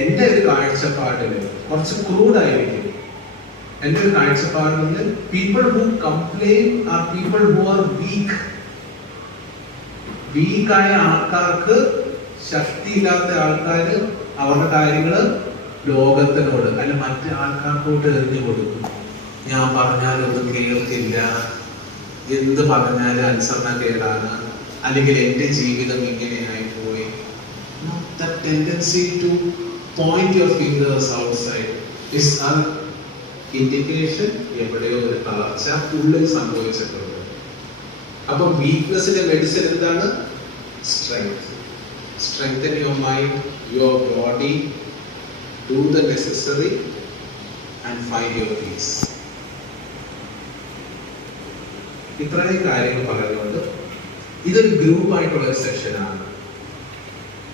എന്റെ ഒരു കാഴ്ചപ്പാടില് കുറച്ച് ക്രൂഡായിരിക്കും. എന്റെ ഒരു കാഴ്ചപ്പാടില് people who complain are people who are weak. വീക്കായ ആൾക്കാർക്ക്, ശക്തിയില്ലാത്ത ആൾക്കാര് അവരുടെ കാര്യങ്ങള് ലോകത്തിനോട് അല്ല മറ്റു ആൾക്കാർക്കോട്ട് എറിഞ്ഞു കൊടുക്കും. ഞാൻ പറഞ്ഞാലൊന്നും കേൾക്കില്ല, എന്ത് പറഞ്ഞാലും അനുസരണക്കേടാണ്, അല്ലെങ്കിൽ എന്റെ ജീവിതം ഇങ്ങനെയായി പോയി. The tendency to point your fingers outside is an indication എവിടെയോ ഒരു തളർച്ച ഉള്ളിൽ സംഭവിച്ചിട്ടുണ്ട്. അപ്പൊ വീക്ക്നെസ്സിന്റെ മെഡിസിൻ എന്താണ്? Strength. Strengthen your mind, your body, do the necessary and find your peace. ഇത്രയും കാര്യങ്ങൾ പറഞ്ഞുകൊണ്ട് ഇതൊരു ഗ്രൂപ്പായിട്ടുള്ള ഒരു സെഷനാണ്.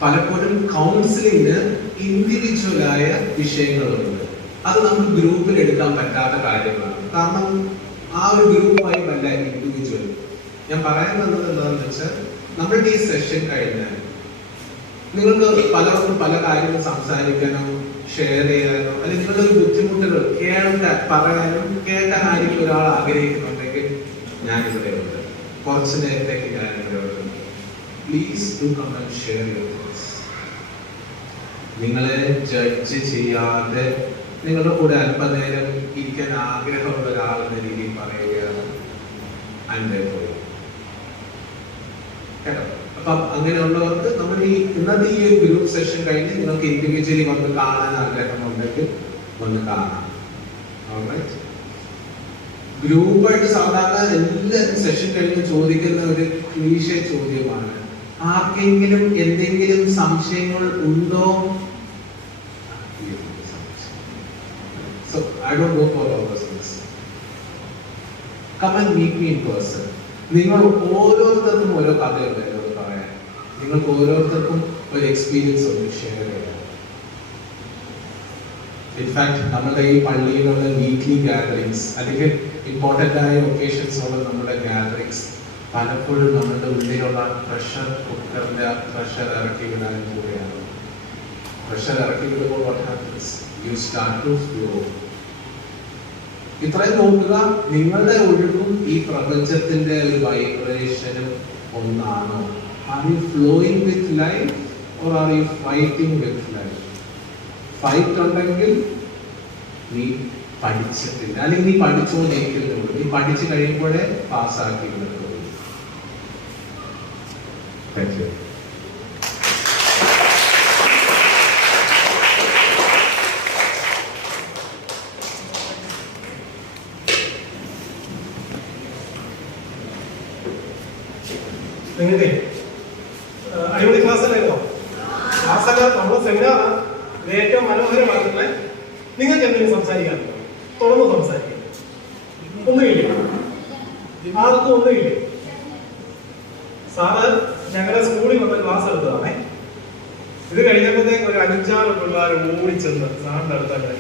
പലപ്പോഴും കൗൺസിലിംഗ് ഇൻഡിവിജ്വലായ വിഷയങ്ങളുണ്ട്. അത് നമുക്ക് ഗ്രൂപ്പിൽ എടുക്കാൻ പറ്റാത്ത കാര്യങ്ങളാണ്. കാരണം ആ ഒരു ഗ്രൂപ്പായി അല്ല ഇൻഡിവിജ്വൽ. ഞാൻ പറയാൻ വന്നത് എന്താണെന്ന് വെച്ചാൽ നമ്മളുടെ ഈ സെഷൻ കഴിഞ്ഞാൽ നിങ്ങൾക്ക് പലർക്കും പല കാര്യങ്ങൾ സംസാരിക്കാനോ ഷെയർ ചെയ്യാനോ അല്ലെങ്കിൽ നിങ്ങളുടെ ഒരു ബുദ്ധിമുട്ടുകൾ പറയാനും കേൾക്കാൻ ആയിരിക്കും ഒരാൾ ആഗ്രഹിക്കുന്നുണ്ടെങ്കിൽ ഞാനിവിടെ ഉണ്ട്. കുറച്ച് നേരത്തേക്ക് ഞാനിവിടെ ഉണ്ട്. Please do come and share your thoughts. നിങ്ങളെ ജഡ്ജ് ചെയ്യാതെ നിങ്ങളുടെ കൂടെ അല്പനേരം ഇരിക്കാൻ ആഗ്രഹമുള്ള ഒരാളെന്ന രീതിയിൽ പറയുകയാണ് കേട്ടോ. അപ്പം അങ്ങനെയുള്ളവർക്ക് നമ്മൾ ഈ ഇന്നത്തെ ഈ ഒരു ഗ്രൂപ്പ് സെഷൻ കഴിഞ്ഞ് നിങ്ങൾക്ക് ഇൻഡിവിജ്വലി വന്ന് കാണാൻ ആഗ്രഹമുണ്ടെങ്കിൽ വന്ന് കാണാം. ഗ്രൂപ്പായിട്ട് സാധാരണ എല്ലാവരും സെഷൻ കഴിഞ്ഞ് ചോദിക്കുന്ന ഒരു ക്ലീഷേ ചോദ്യമാണ്, ആർക്കെങ്കിലും എന്തെങ്കിലും സംശയങ്ങൾ ഉണ്ടോ? So I don't go for all those things. Come and meet me in person. നിങ്ങൾ ഓരോരുത്തർക്കും ഓരോ കഥയുണ്ട് എന്നോട് പറയാൻ. നിങ്ങൾക്ക് ഓരോരുത്തർക്കും ഒരു എക്സ്പീരിയൻസ് ഒന്ന് ഷെയർ ചെയ്യാം. ഇൻഫാക്ട് നമ്മുടെ ഈ പള്ളിയിലുള്ള വീക്ക്ലി ഗാദറിങ്സ് അല്ലെങ്കിൽ ഇമ്പോർട്ടൻ്റ് ആയ ഒക്കേഷൻസ് ഉള്ള നമ്മുടെ ഗാദറിങ്സ് പലപ്പോഴും നമ്മുടെ ഉള്ളിലുള്ള പ്രഷർ കുക്കറിന്റെ പ്രഷർ ഇറക്കി വിടാനും കൂടെയാണ്. പ്രഷർ ഇറക്കി വിടുമ്പോൾ what happens? You start to flow. ഇത്രയും നോക്കുക, നിങ്ങളുടെ ഒഴുകും ഈ പ്രപഞ്ചത്തിന്റെ ഒരു വൈബ്രേഷനും ഒന്നാണോ? Are you flowing with life or are you fighting with life? Fight ഉണ്ടെങ്കിൽ നീ പഠിച്ചിട്ടില്ല, അല്ലെങ്കിൽ നീ പഠിച്ചുകൊണ്ടിരിക്കുന്നുള്ളൂ. നീ പഠിച്ചു കഴിയുമ്പോഴേ പാസ്സാക്കി വിടുള്ളൂ. Thank you. നിങ്ങൾക്ക് അടിപൊളി ക്ലാസ് അല്ലായിരുന്നോ? ക്ലാസ്സല്ല, നമ്മുടെ സെമിനാറാണ്. ഇത് ഏറ്റവും മനോഹരമാക്കുന്നത് നിങ്ങൾക്ക് എന്തെങ്കിലും സംസാരിക്കാറുണ്ടോ? തുറന്ന് സംസാരിക്കുക. ഒന്നുമില്ലേ? ആർക്കും ഒന്നുമില്ലേ? സാറ് ഞങ്ങളുടെ സ്കൂളിൽ വന്ന ക്ലാസ് എടുത്തതാണേ. ഇത് കഴിഞ്ഞപ്പോഴത്തേക്ക് ഒരു 5-6 പിള്ളേർ ഓടിച്ചെന്ന് സാറിന്റെ അടുത്തൊക്കെ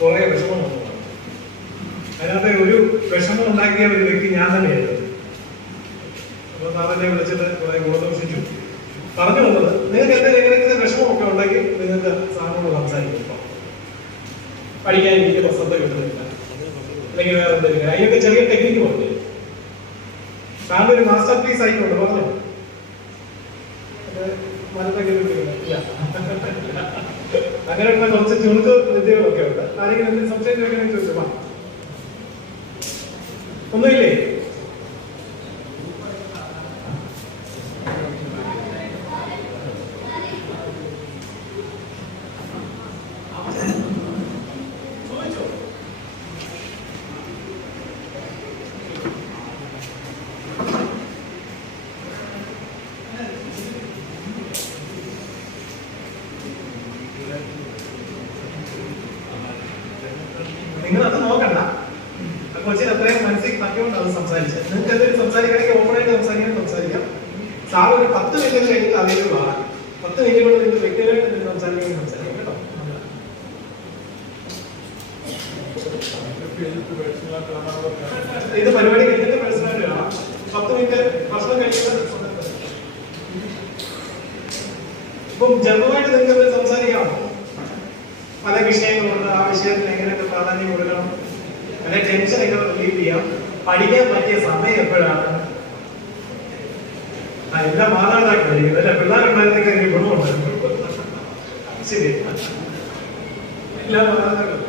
കുറെ വിഷമം വന്നതാണ്. അതിനകത്ത് ഒരു വിഷമം ഉണ്ടാക്കിയ ഒരു വ്യക്തി ഞാൻ തന്നെയായിരുന്നു. അപ്പൊ സാറിനെ വിളിച്ചിട്ട് കുറെ ഗുണദോഷിച്ചു. പറഞ്ഞു വന്നത്, നിങ്ങൾക്ക് എന്തെങ്കിലും വിഷമമൊക്കെ ഉണ്ടെങ്കിൽ നിങ്ങൾക്ക് സാറിനോട് സംസാരിക്കും. പഠിക്കാൻ എനിക്ക് ശ്രദ്ധ കിട്ടുന്നില്ല അല്ലെങ്കിൽ വേറെ എന്തെങ്കിലും അതിനൊക്കെ ചെറിയ ടെക്നിക്ക് പറഞ്ഞു. സാറിന് ഒരു മാസ്റ്റർ പീസ് ആയിക്കോട്ടെ പറഞ്ഞു. അങ്ങനെയുള്ള കുറച്ച് ചുണുക്ക് വിദ്യകളൊക്കെ ഉണ്ട്. ആരെങ്കിലും എന്തെങ്കിലും സംശയം ചോദിക്കണമെന്ന് ചോദിച്ചു. ഒന്നുമില്ലേ? നിങ്ങളത് നോക്കണ്ട. കൊച്ചിന് അത്രയും മനസ്സിൽ തട്ടിക്കൊണ്ട് അത് സംസാരിച്ചത്. നിങ്ങൾക്ക് എന്തെങ്കിലും സംസാരിക്കണമെങ്കിൽ ഓപ്പണായിട്ട് സംസാരിക്കാം. സാറ് ഒരു 10 മിനിറ്റ് കഴിഞ്ഞിട്ട് അവൈലബിൾ ആണ്. 10 മിനിറ്റ് കൊണ്ട് നിങ്ങൾക്ക് വ്യക്തിപരമായിട്ട് നിങ്ങൾ സംസാരിക്കാം കേട്ടോ. ഇത് പരിപാടി കഴിഞ്ഞിട്ട് പേഴ്സണായിട്ട് കാണാം. 10 മിനിറ്റ് ഭക്ഷണം കഴിക്കുന്നത്. ഇപ്പം ജനറലായിട്ട് നിങ്ങൾക്ക് സംസാരിക്കാമോ? പല വിഷയങ്ങളുണ്ട്. ആ വിഷയത്തിന് എങ്ങനെയൊക്കെ പ്രാധാന്യം കൊടുക്കണം, അല്ലെ ടെൻഷൻ എങ്ങനെ റിലീവ് ചെയ്യാം, പഠിക്കാൻ പറ്റിയ സമയം എപ്പോഴാണ്? എല്ലാ മാതാപിതാക്കളും അല്ലെ പിള്ളേരുണ്ടായിരുന്നെങ്കിൽ അതിന് ഗുണമുണ്ടായിരുന്നു. ശരി, എല്ലാ മാതാപിതാക്കളും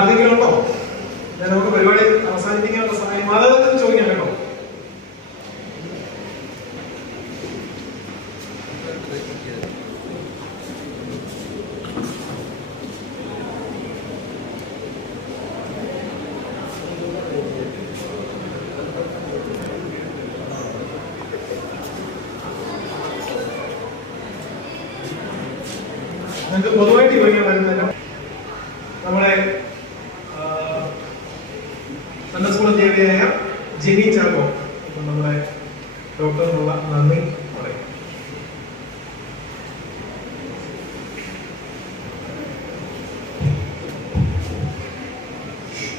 ആർക്കെങ്കിലും ഉണ്ടോ? നമുക്ക് പരിപാടി അവസാനിപ്പിക്കാനുള്ള സമയം. മാതാപിതാക്കൾ ചോദിക്കാം കേട്ടോ. നിങ്ങൾക്ക് പൊതുവായിട്ട് ചോദിക്കാൻ വരുന്നല്ലോ. നമ്മുടെ സൺഡേ സ്കൂൾ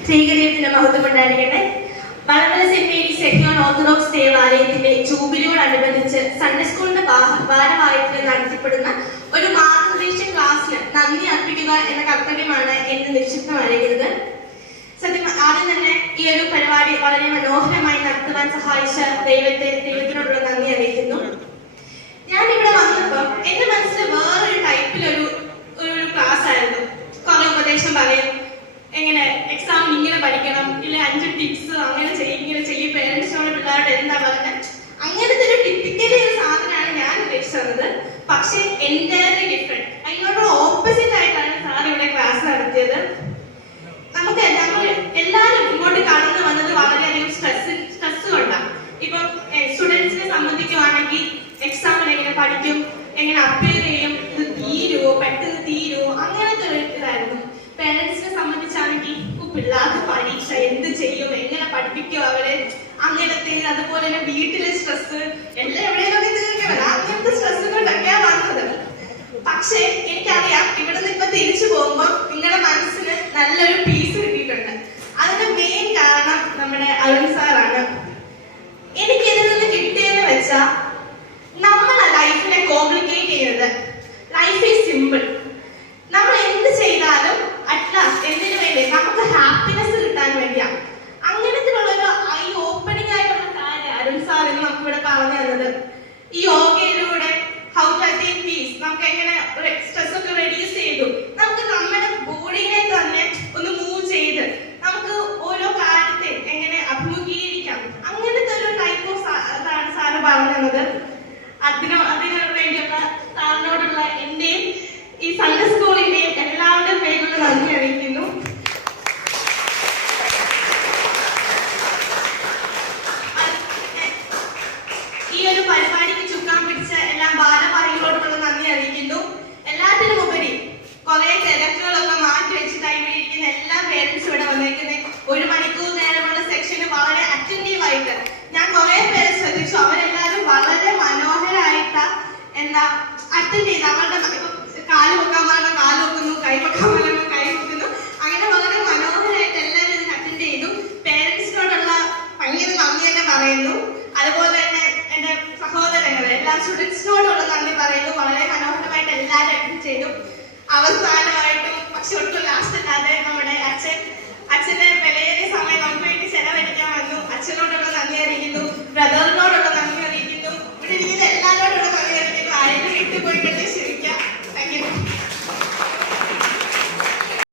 ശ്രീകരീയത്തിന്റെ മഹത്വം കൊണ്ടായിരിക്കട്ടെ. വളർത്തല സെന്റ് മേരീസ് സെക്യുലർ ഓർത്തഡോക്സ് ദേവാലയത്തിന്റെ ജൂബിലിയോടനുബന്ധിച്ച് സൺഡേ സ്കൂളിന്റെ ഭാരവാഹിത്വത്തിൽ നടത്തിപ്പെടുന്ന ഒരു മാർഗനിർദ്ദേശ ക്ലാസ്സിന് നന്ദി അർപ്പിക്കുക എന്ന കർത്തവ്യമാണ് എന്നെ നിക്ഷിപ്തമായിരിക്കുന്നത്. സത്യം ആദ്യം തന്നെ ഈ ഒരു പരിപാടി വളരെ മനോഹരമായി നടത്തുവാൻ സഹായിച്ച ദൈവത്തിനോടുള്ള നന്ദി അറിയിക്കുന്നു. ഞാൻ ഇവിടെ വന്നപ്പോൾ എന്റെ മനസ്സിൽ വേറൊരു ടൈപ്പിലൊരു ക്ലാസ് ആയിരുന്നു. കുറെ ഉപദേശം പറയും, എങ്ങനെ എക്സാമിന് ഇങ്ങനെ പഠിക്കണം, ഇല്ല 5 ടിപ്സ് അങ്ങനെ ചെയ്യും, പേരൻസിനോട് പിള്ളേരോട് എന്താ പറഞ്ഞത്, അങ്ങനത്തെ ഒരു ടിപ്പിക്കലി ഒരു സാധനമാണ് ഞാൻ ഉദ്ദേശിച്ചത്. പക്ഷെ എൻറ്റയർലി ഡിഫറെന്റ്, അതിനോട് ഓപ്പോസിറ്റ് ആയിട്ടാണ് സാർ ഇവിടെ ക്ലാസ് നടത്തിയത്. നമ്മൾ എല്ലാവരും ഇങ്ങോട്ട് കടന്നു വന്നത് വളരെയധികം സ്ട്രെസ് കൊണ്ടാണ്. ഇപ്പൊ സ്റ്റുഡൻസിനെ സംബന്ധിക്കുവാണെങ്കിൽ എക്സാമിന് എങ്ങനെ പഠിക്കും, എങ്ങനെ അപ്പിയർ ചെയ്യും, ഇത് തീരുവോ, പെട്ടെന്ന് തീരുവോ, അങ്ങനത്തെ ഒരു ഇതായിരുന്നു. പേരൻസിനെ സംബന്ധിച്ചാണെങ്കിൽ പിള്ളേർക്ക് പരീക്ഷ എന്ത് ചെയ്യും, എങ്ങനെ പഠിപ്പിക്കും അവരെ, അങ്ങനത്തെ അതുപോലെ തന്നെ വീട്ടിലെ സ്ട്രെസ് എല്ലാം എവിടെയൊക്കെ തീർക്കണം, അങ്ങനത്തെ സ്ട്രെസ്സുകൊണ്ടൊക്കെയാണ് വന്നത്. പക്ഷെ എനിക്കറിയാം ഇവിടുന്ന് ഇപ്പൊ തിരിച്ചു പോകുമ്പോൾ നിങ്ങളുടെ മനസ്സിന് നല്ലൊരു പീസ് കിട്ടിയിട്ടുണ്ട്. അതിന്റെ മെയിൻ കാരണം നമ്മുടെ അരുൺ സാറാണ്. എനിക്ക് ഇതിൽ നിന്ന് കിട്ടിയെന്ന് വെച്ചാൽ നമ്മളെ ലൈഫിനെ കോംപ്ലിക്കേറ്റ് ചെയ്യുന്നത്. Life is simple. നമ്മൾ എന്ത് ചെയ്താലും അറ്റ്ലാസ്റ്റ് എന്തിനു വേണ്ടി നമുക്ക് ഹാപ്പിനെസ് കിട്ടാൻ വേണ്ടിയാണ്. അങ്ങനത്തിലുള്ളൊരു ഐ ഓപ്പണിംഗ് ആയിട്ടുള്ള കാര്യം അരുൺ സാർ ഇന്ന് നമുക്ക് ഇവിടെ പറഞ്ഞു തന്നത്. ഈ യോഗയിലൂടെ ഹൗ ടു അറ്റൈൻ പീസ്, നമുക്ക് എങ്ങനെ സ്ട്രെസ് ഒക്കെ റെഡ്യൂസ് ചെയ്തു, നമുക്ക് നമ്മുടെ ബോഡിനെ തന്നെ ഒന്ന് മൂവ് ചെയ്ത് നമുക്ക് ഓരോ കാര്യത്തെ എങ്ങനെ അഭിമുഖീകരിക്കാം, അങ്ങനത്തെ ഒരു ടൈപ്പ് ഓഫ് ഇതാണ് സാറ് പറഞ്ഞു തന്നത്. അതിനു വേണ്ടിയുള്ള സാറിനോടുള്ള എന്റെയും ഈ സൺഡേ സ്കൂളിന്റെയും എല്ലാവരുടെയും പേരിലുള്ള നന്ദി അറിയിക്കുന്നു. ഈ ഒരു പരിപാടിക്ക് ചുക്കാൻ പിടിച്ച എല്ലാ ഭാരവാഹികളോടുള്ള നന്ദി അറിയിക്കുന്നു. എല്ലാത്തിനും ഉപരി കുറെ തിരക്കുകളൊക്കെ മാറ്റി വെച്ചിട്ടായി ഇവിടെ ഇരിക്കുന്ന എല്ലാ പേരൻസും ഇവിടെ വന്നിരിക്കുന്നത് 1 മണിക്കൂർ നേരമുള്ള സെക്ഷന് വളരെ അറ്റൻറ്റീവ് ആയിട്ട് ഞാൻ കുറെ പേരെ ശ്രദ്ധിച്ചു. അവരെല്ലാവരും വളരെ മനോഹരമായിട്ട് അറ്റൻഡ് ചെയ്ത് അവരുടെ കാല് വെക്കാൻ പറഞ്ഞാൽ കാല് വെക്കുന്നു, കൈ വെക്കാൻ പറഞ്ഞാൽ കൈ വെക്കുന്നു, അങ്ങനെ വളരെ മനോഹരമായിട്ട് എല്ലാവരും ഇതിന് അറ്റൻഡ് ചെയ്തു. പേരൻസിനോടുള്ള ഭയങ്കര നന്ദി തന്നെ പറയുന്നു. അതുപോലെ തന്നെ എന്റെ സഹോദരങ്ങൾ എല്ലാ സ്റ്റുഡൻസിനോടുള്ള നന്ദി പറയുന്നു. വളരെ മനോഹരമായിട്ട് എല്ലാവരും അറ്റൻഡ് ചെയ്തു. അവസാനമായിട്ടും പക്ഷെ ഒട്ടും